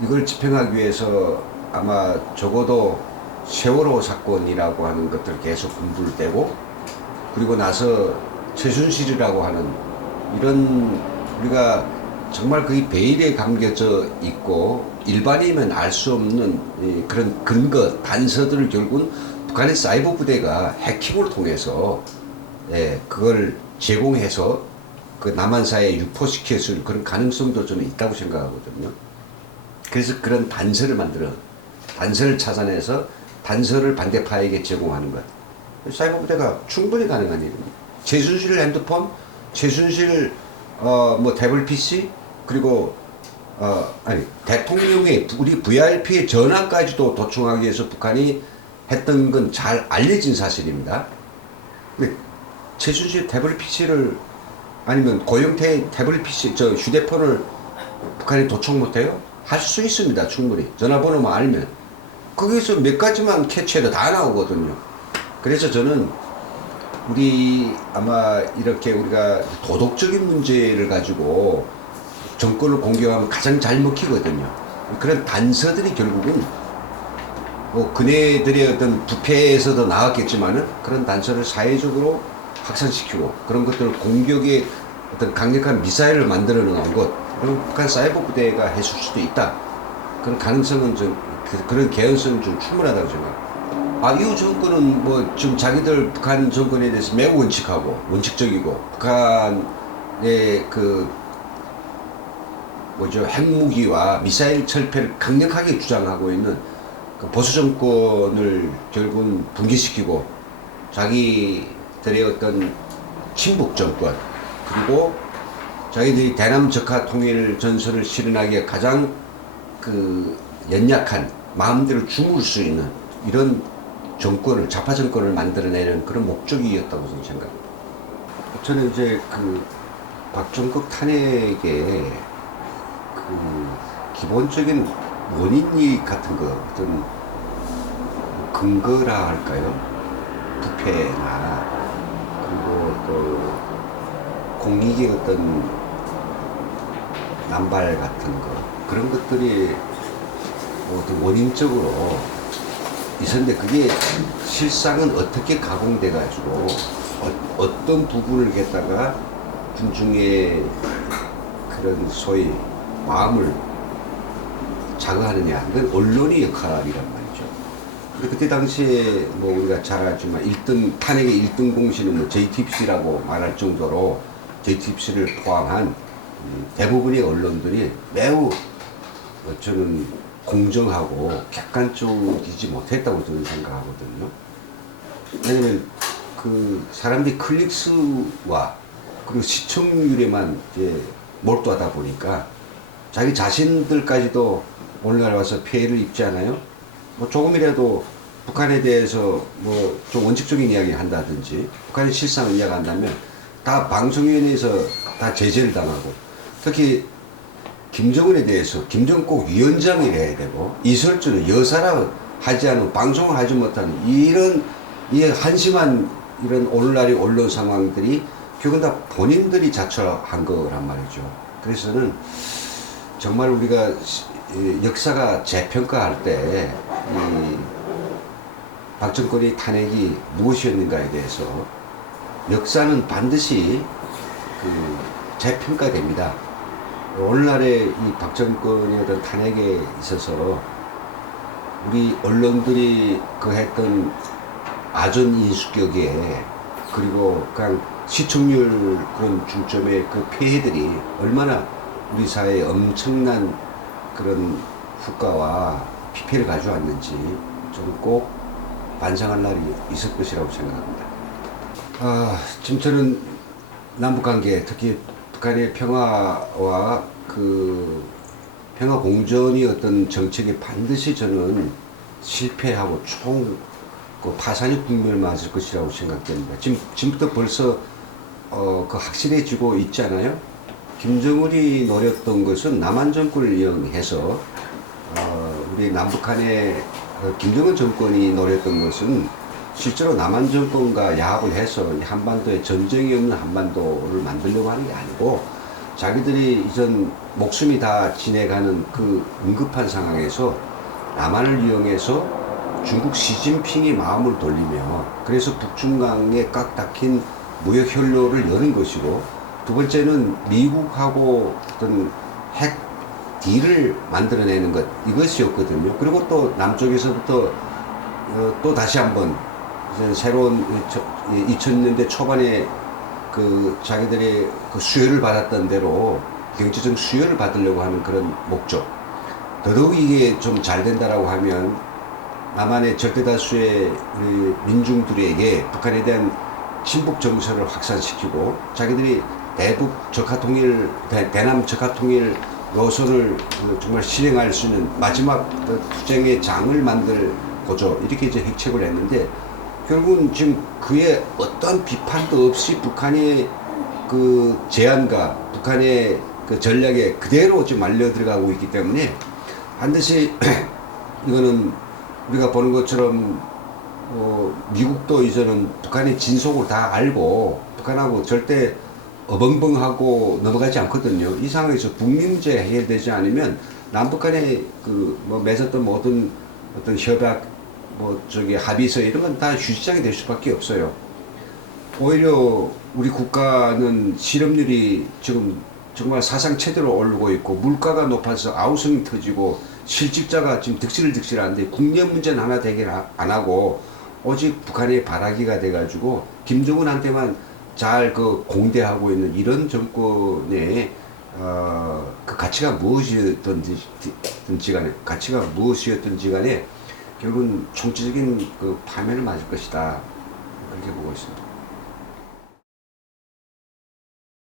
이걸 집행하기 위해서 아마 적어도 세월호 사건이라고 하는 것들을 계속 공부를 떼고, 그리고 나서 최순실이라고 하는 이런 우리가 정말 거의 베일에 감겨져 있고 일반이면 알 수 없는 그런 근거, 단서들을 결국은 북한의 사이버 부대가 해킹을 통해서 그걸 제공해서 그 남한사에 유포시켰을 그런 가능성도 저는 있다고 생각하거든요. 그래서 그런 단서를 찾아내서 단서를 반대파에게 제공하는 것. 사이버 부대가 충분히 가능한 일입니다. 최순실 핸드폰, 최순실 뭐 태블릿 PC, 그리고 대통령의 우리 VIP의 전화까지도 도청하기 위해서 북한이 했던 건 잘 알려진 사실입니다. 근데 최순실 태블릿 PC를 아니면 고영태의 태블릿 PC, 저 휴대폰을 북한이 도청 못해요? 할 수 있습니다. 충분히. 전화번호만 알면. 거기서 몇 가지만 캐치해도 다 나오거든요. 그래서 저는 우리 아마 이렇게 우리가 도덕적인 문제를 가지고 정권을 공격하면 가장 잘 먹히거든요. 그런 단서들이 결국은 뭐 그네들의 어떤 부패에서도 나왔겠지만은 그런 단서를 사회적으로 확산시키고 그런 것들을 공격의 어떤 강력한 미사일을 만들어 놓은 것, 그럼 북한 사이버 부대가 했을 수도 있다. 그런 가능성은 그런 개연성은 좀 충분하다고 생각합니다. 이후 정권은 뭐 지금 자기들 북한 정권에 대해서 매우 원칙적이고 북한의 그 핵무기와 미사일 철폐를 강력하게 주장하고 있는 그 보수 정권을 결국은 붕괴시키고 자기들의 어떤 친북 정권, 그리고 자기들이 대남 적화 통일 전선을 실현하기에 가장 그 연약한 마음대로 주물 수 있는 이런 정권을, 좌파 정권을 만들어내는 그런 목적이었다고 저는 생각합니다. 저는 이제 그 박정국 탄핵의 그 기본적인 원인이 같은 거, 어떤 근거라 할까요? 부패나 그리고 또 공익의 어떤 남발 같은 거, 그런 것들이 어떤 원인적으로 있었는데 그게 실상은 어떻게 가공돼 가지고 어떤 부분을 갖다가 군중의 그런 소위 마음을 자극하느냐, 이건 언론의 역할이란 말이죠. 근데 그때 당시에 뭐 우리가 잘 알지만 탄핵의 1등 공신은 뭐 JTBC라고 말할 정도로 JTBC를 포함한 대부분의 언론들이 매우 저는 공정하고 객관적이지 못했다고 저는 생각하거든요. 왜냐면 그 사람들이 클릭수와 그리고 시청률에만 이제 몰두하다 보니까 자기 자신들까지도 오늘날 와서 피해를 입지 않아요? 뭐 조금이라도 북한에 대해서 뭐 좀 원칙적인 이야기 한다든지 북한의 실상을 이야기한다면 다 방송위원회에서 다 제재를 당하고, 특히 김정은에 대해서 김정은 꼭 위원장이 해야 되고 이설주는 여사라고 하지 않은, 방송을 하지 못하는 이런 이 한심한 이런 오늘날의 언론 상황들이 결국은 다 본인들이 자초한 거란 말이죠. 그래서는 정말 우리가 역사가 재평가할 때 박정권의 탄핵이 무엇이었는가에 대해서 역사는 반드시 재평가됩니다. 오늘날의 이 박정권의 어떤 탄핵에 있어서 우리 언론들이 그 했던 아전 인수격에, 그리고 그냥 시청률 그런 중점의 그 폐해들이 얼마나 우리 사회에 엄청난 그런 후과와 피해를 가져왔는지 저는 꼭 반성할 날이 있을 것이라고 생각합니다. 지금 저는 남북관계, 특히 북한의 평화와 그 평화 공존이 어떤 정책이 반드시 저는 실패하고 그 파산의 국면을 맞을 것이라고 생각됩니다. 지금부터 벌써 그 확실해지고 있잖아요. 김정은이 노렸던 것은 남한 정권을 이용해서 우리 남북한의 김정은 정권이 노렸던 것은 실제로 남한 정권과 야합을 해서 한반도에 전쟁이 없는 한반도를 만들려고 하는 게 아니고 자기들이 이전 목숨이 다 지내가는 그 응급한 상황에서 남한을 이용해서 중국 시진핑이 마음을 돌리며 그래서 북중강에 꽉 닫힌 무역 현로를 여는 것이고 두 번째는 미국하고 어떤 핵 딜을 만들어내는 것 이것이었거든요. 그리고 또 남쪽에서부터 또 다시 한번 새로운 2000년대 초반에 그 자기들의 그 수혜를 받았던 대로 경제적 수혜를 받으려고 하는 그런 목적. 더더욱 이게 좀 잘 된다라고 하면 남한의 절대다수의 우리 민중들에게 북한에 대한 친북 정서를 확산시키고 자기들이 대북 적화통일, 대남 적화통일 노선을 정말 실행할 수 있는 마지막 투쟁의 장을 만들고자 이렇게 이제 핵책을 했는데 결국은 지금 그의 어떤 비판도 없이 북한의 그 제안과 북한의 그 전략에 그대로 지금 말려 들어가고 있기 때문에 반드시 이거는 우리가 보는 것처럼 미국도 이제는 북한의 진속을 다 알고 북한하고 절대 어벙벙하고 넘어가지 않거든요. 이 상황에서 북미 문제 해결되지 않으면 남북한의 그 뭐 맺었던 모든 어떤 협약 합의서 이런 건 다 휴지장이 될 수밖에 없어요. 오히려 우리 국가는 실업률이 지금 정말 사상 최대로 오르고 있고 물가가 높아서 아우성이 터지고 실직자가 지금 득실하는데 국내 문제는 하나 해결 안 하고 오직 북한의 바라기가 돼가지고 김정은한테만 잘 그 공대하고 있는 이런 정권의 그 가치가 무엇이었든지 간에 결국은 총체적인 그 파멸을 맞을 것이다 그렇게 보고 있습니다.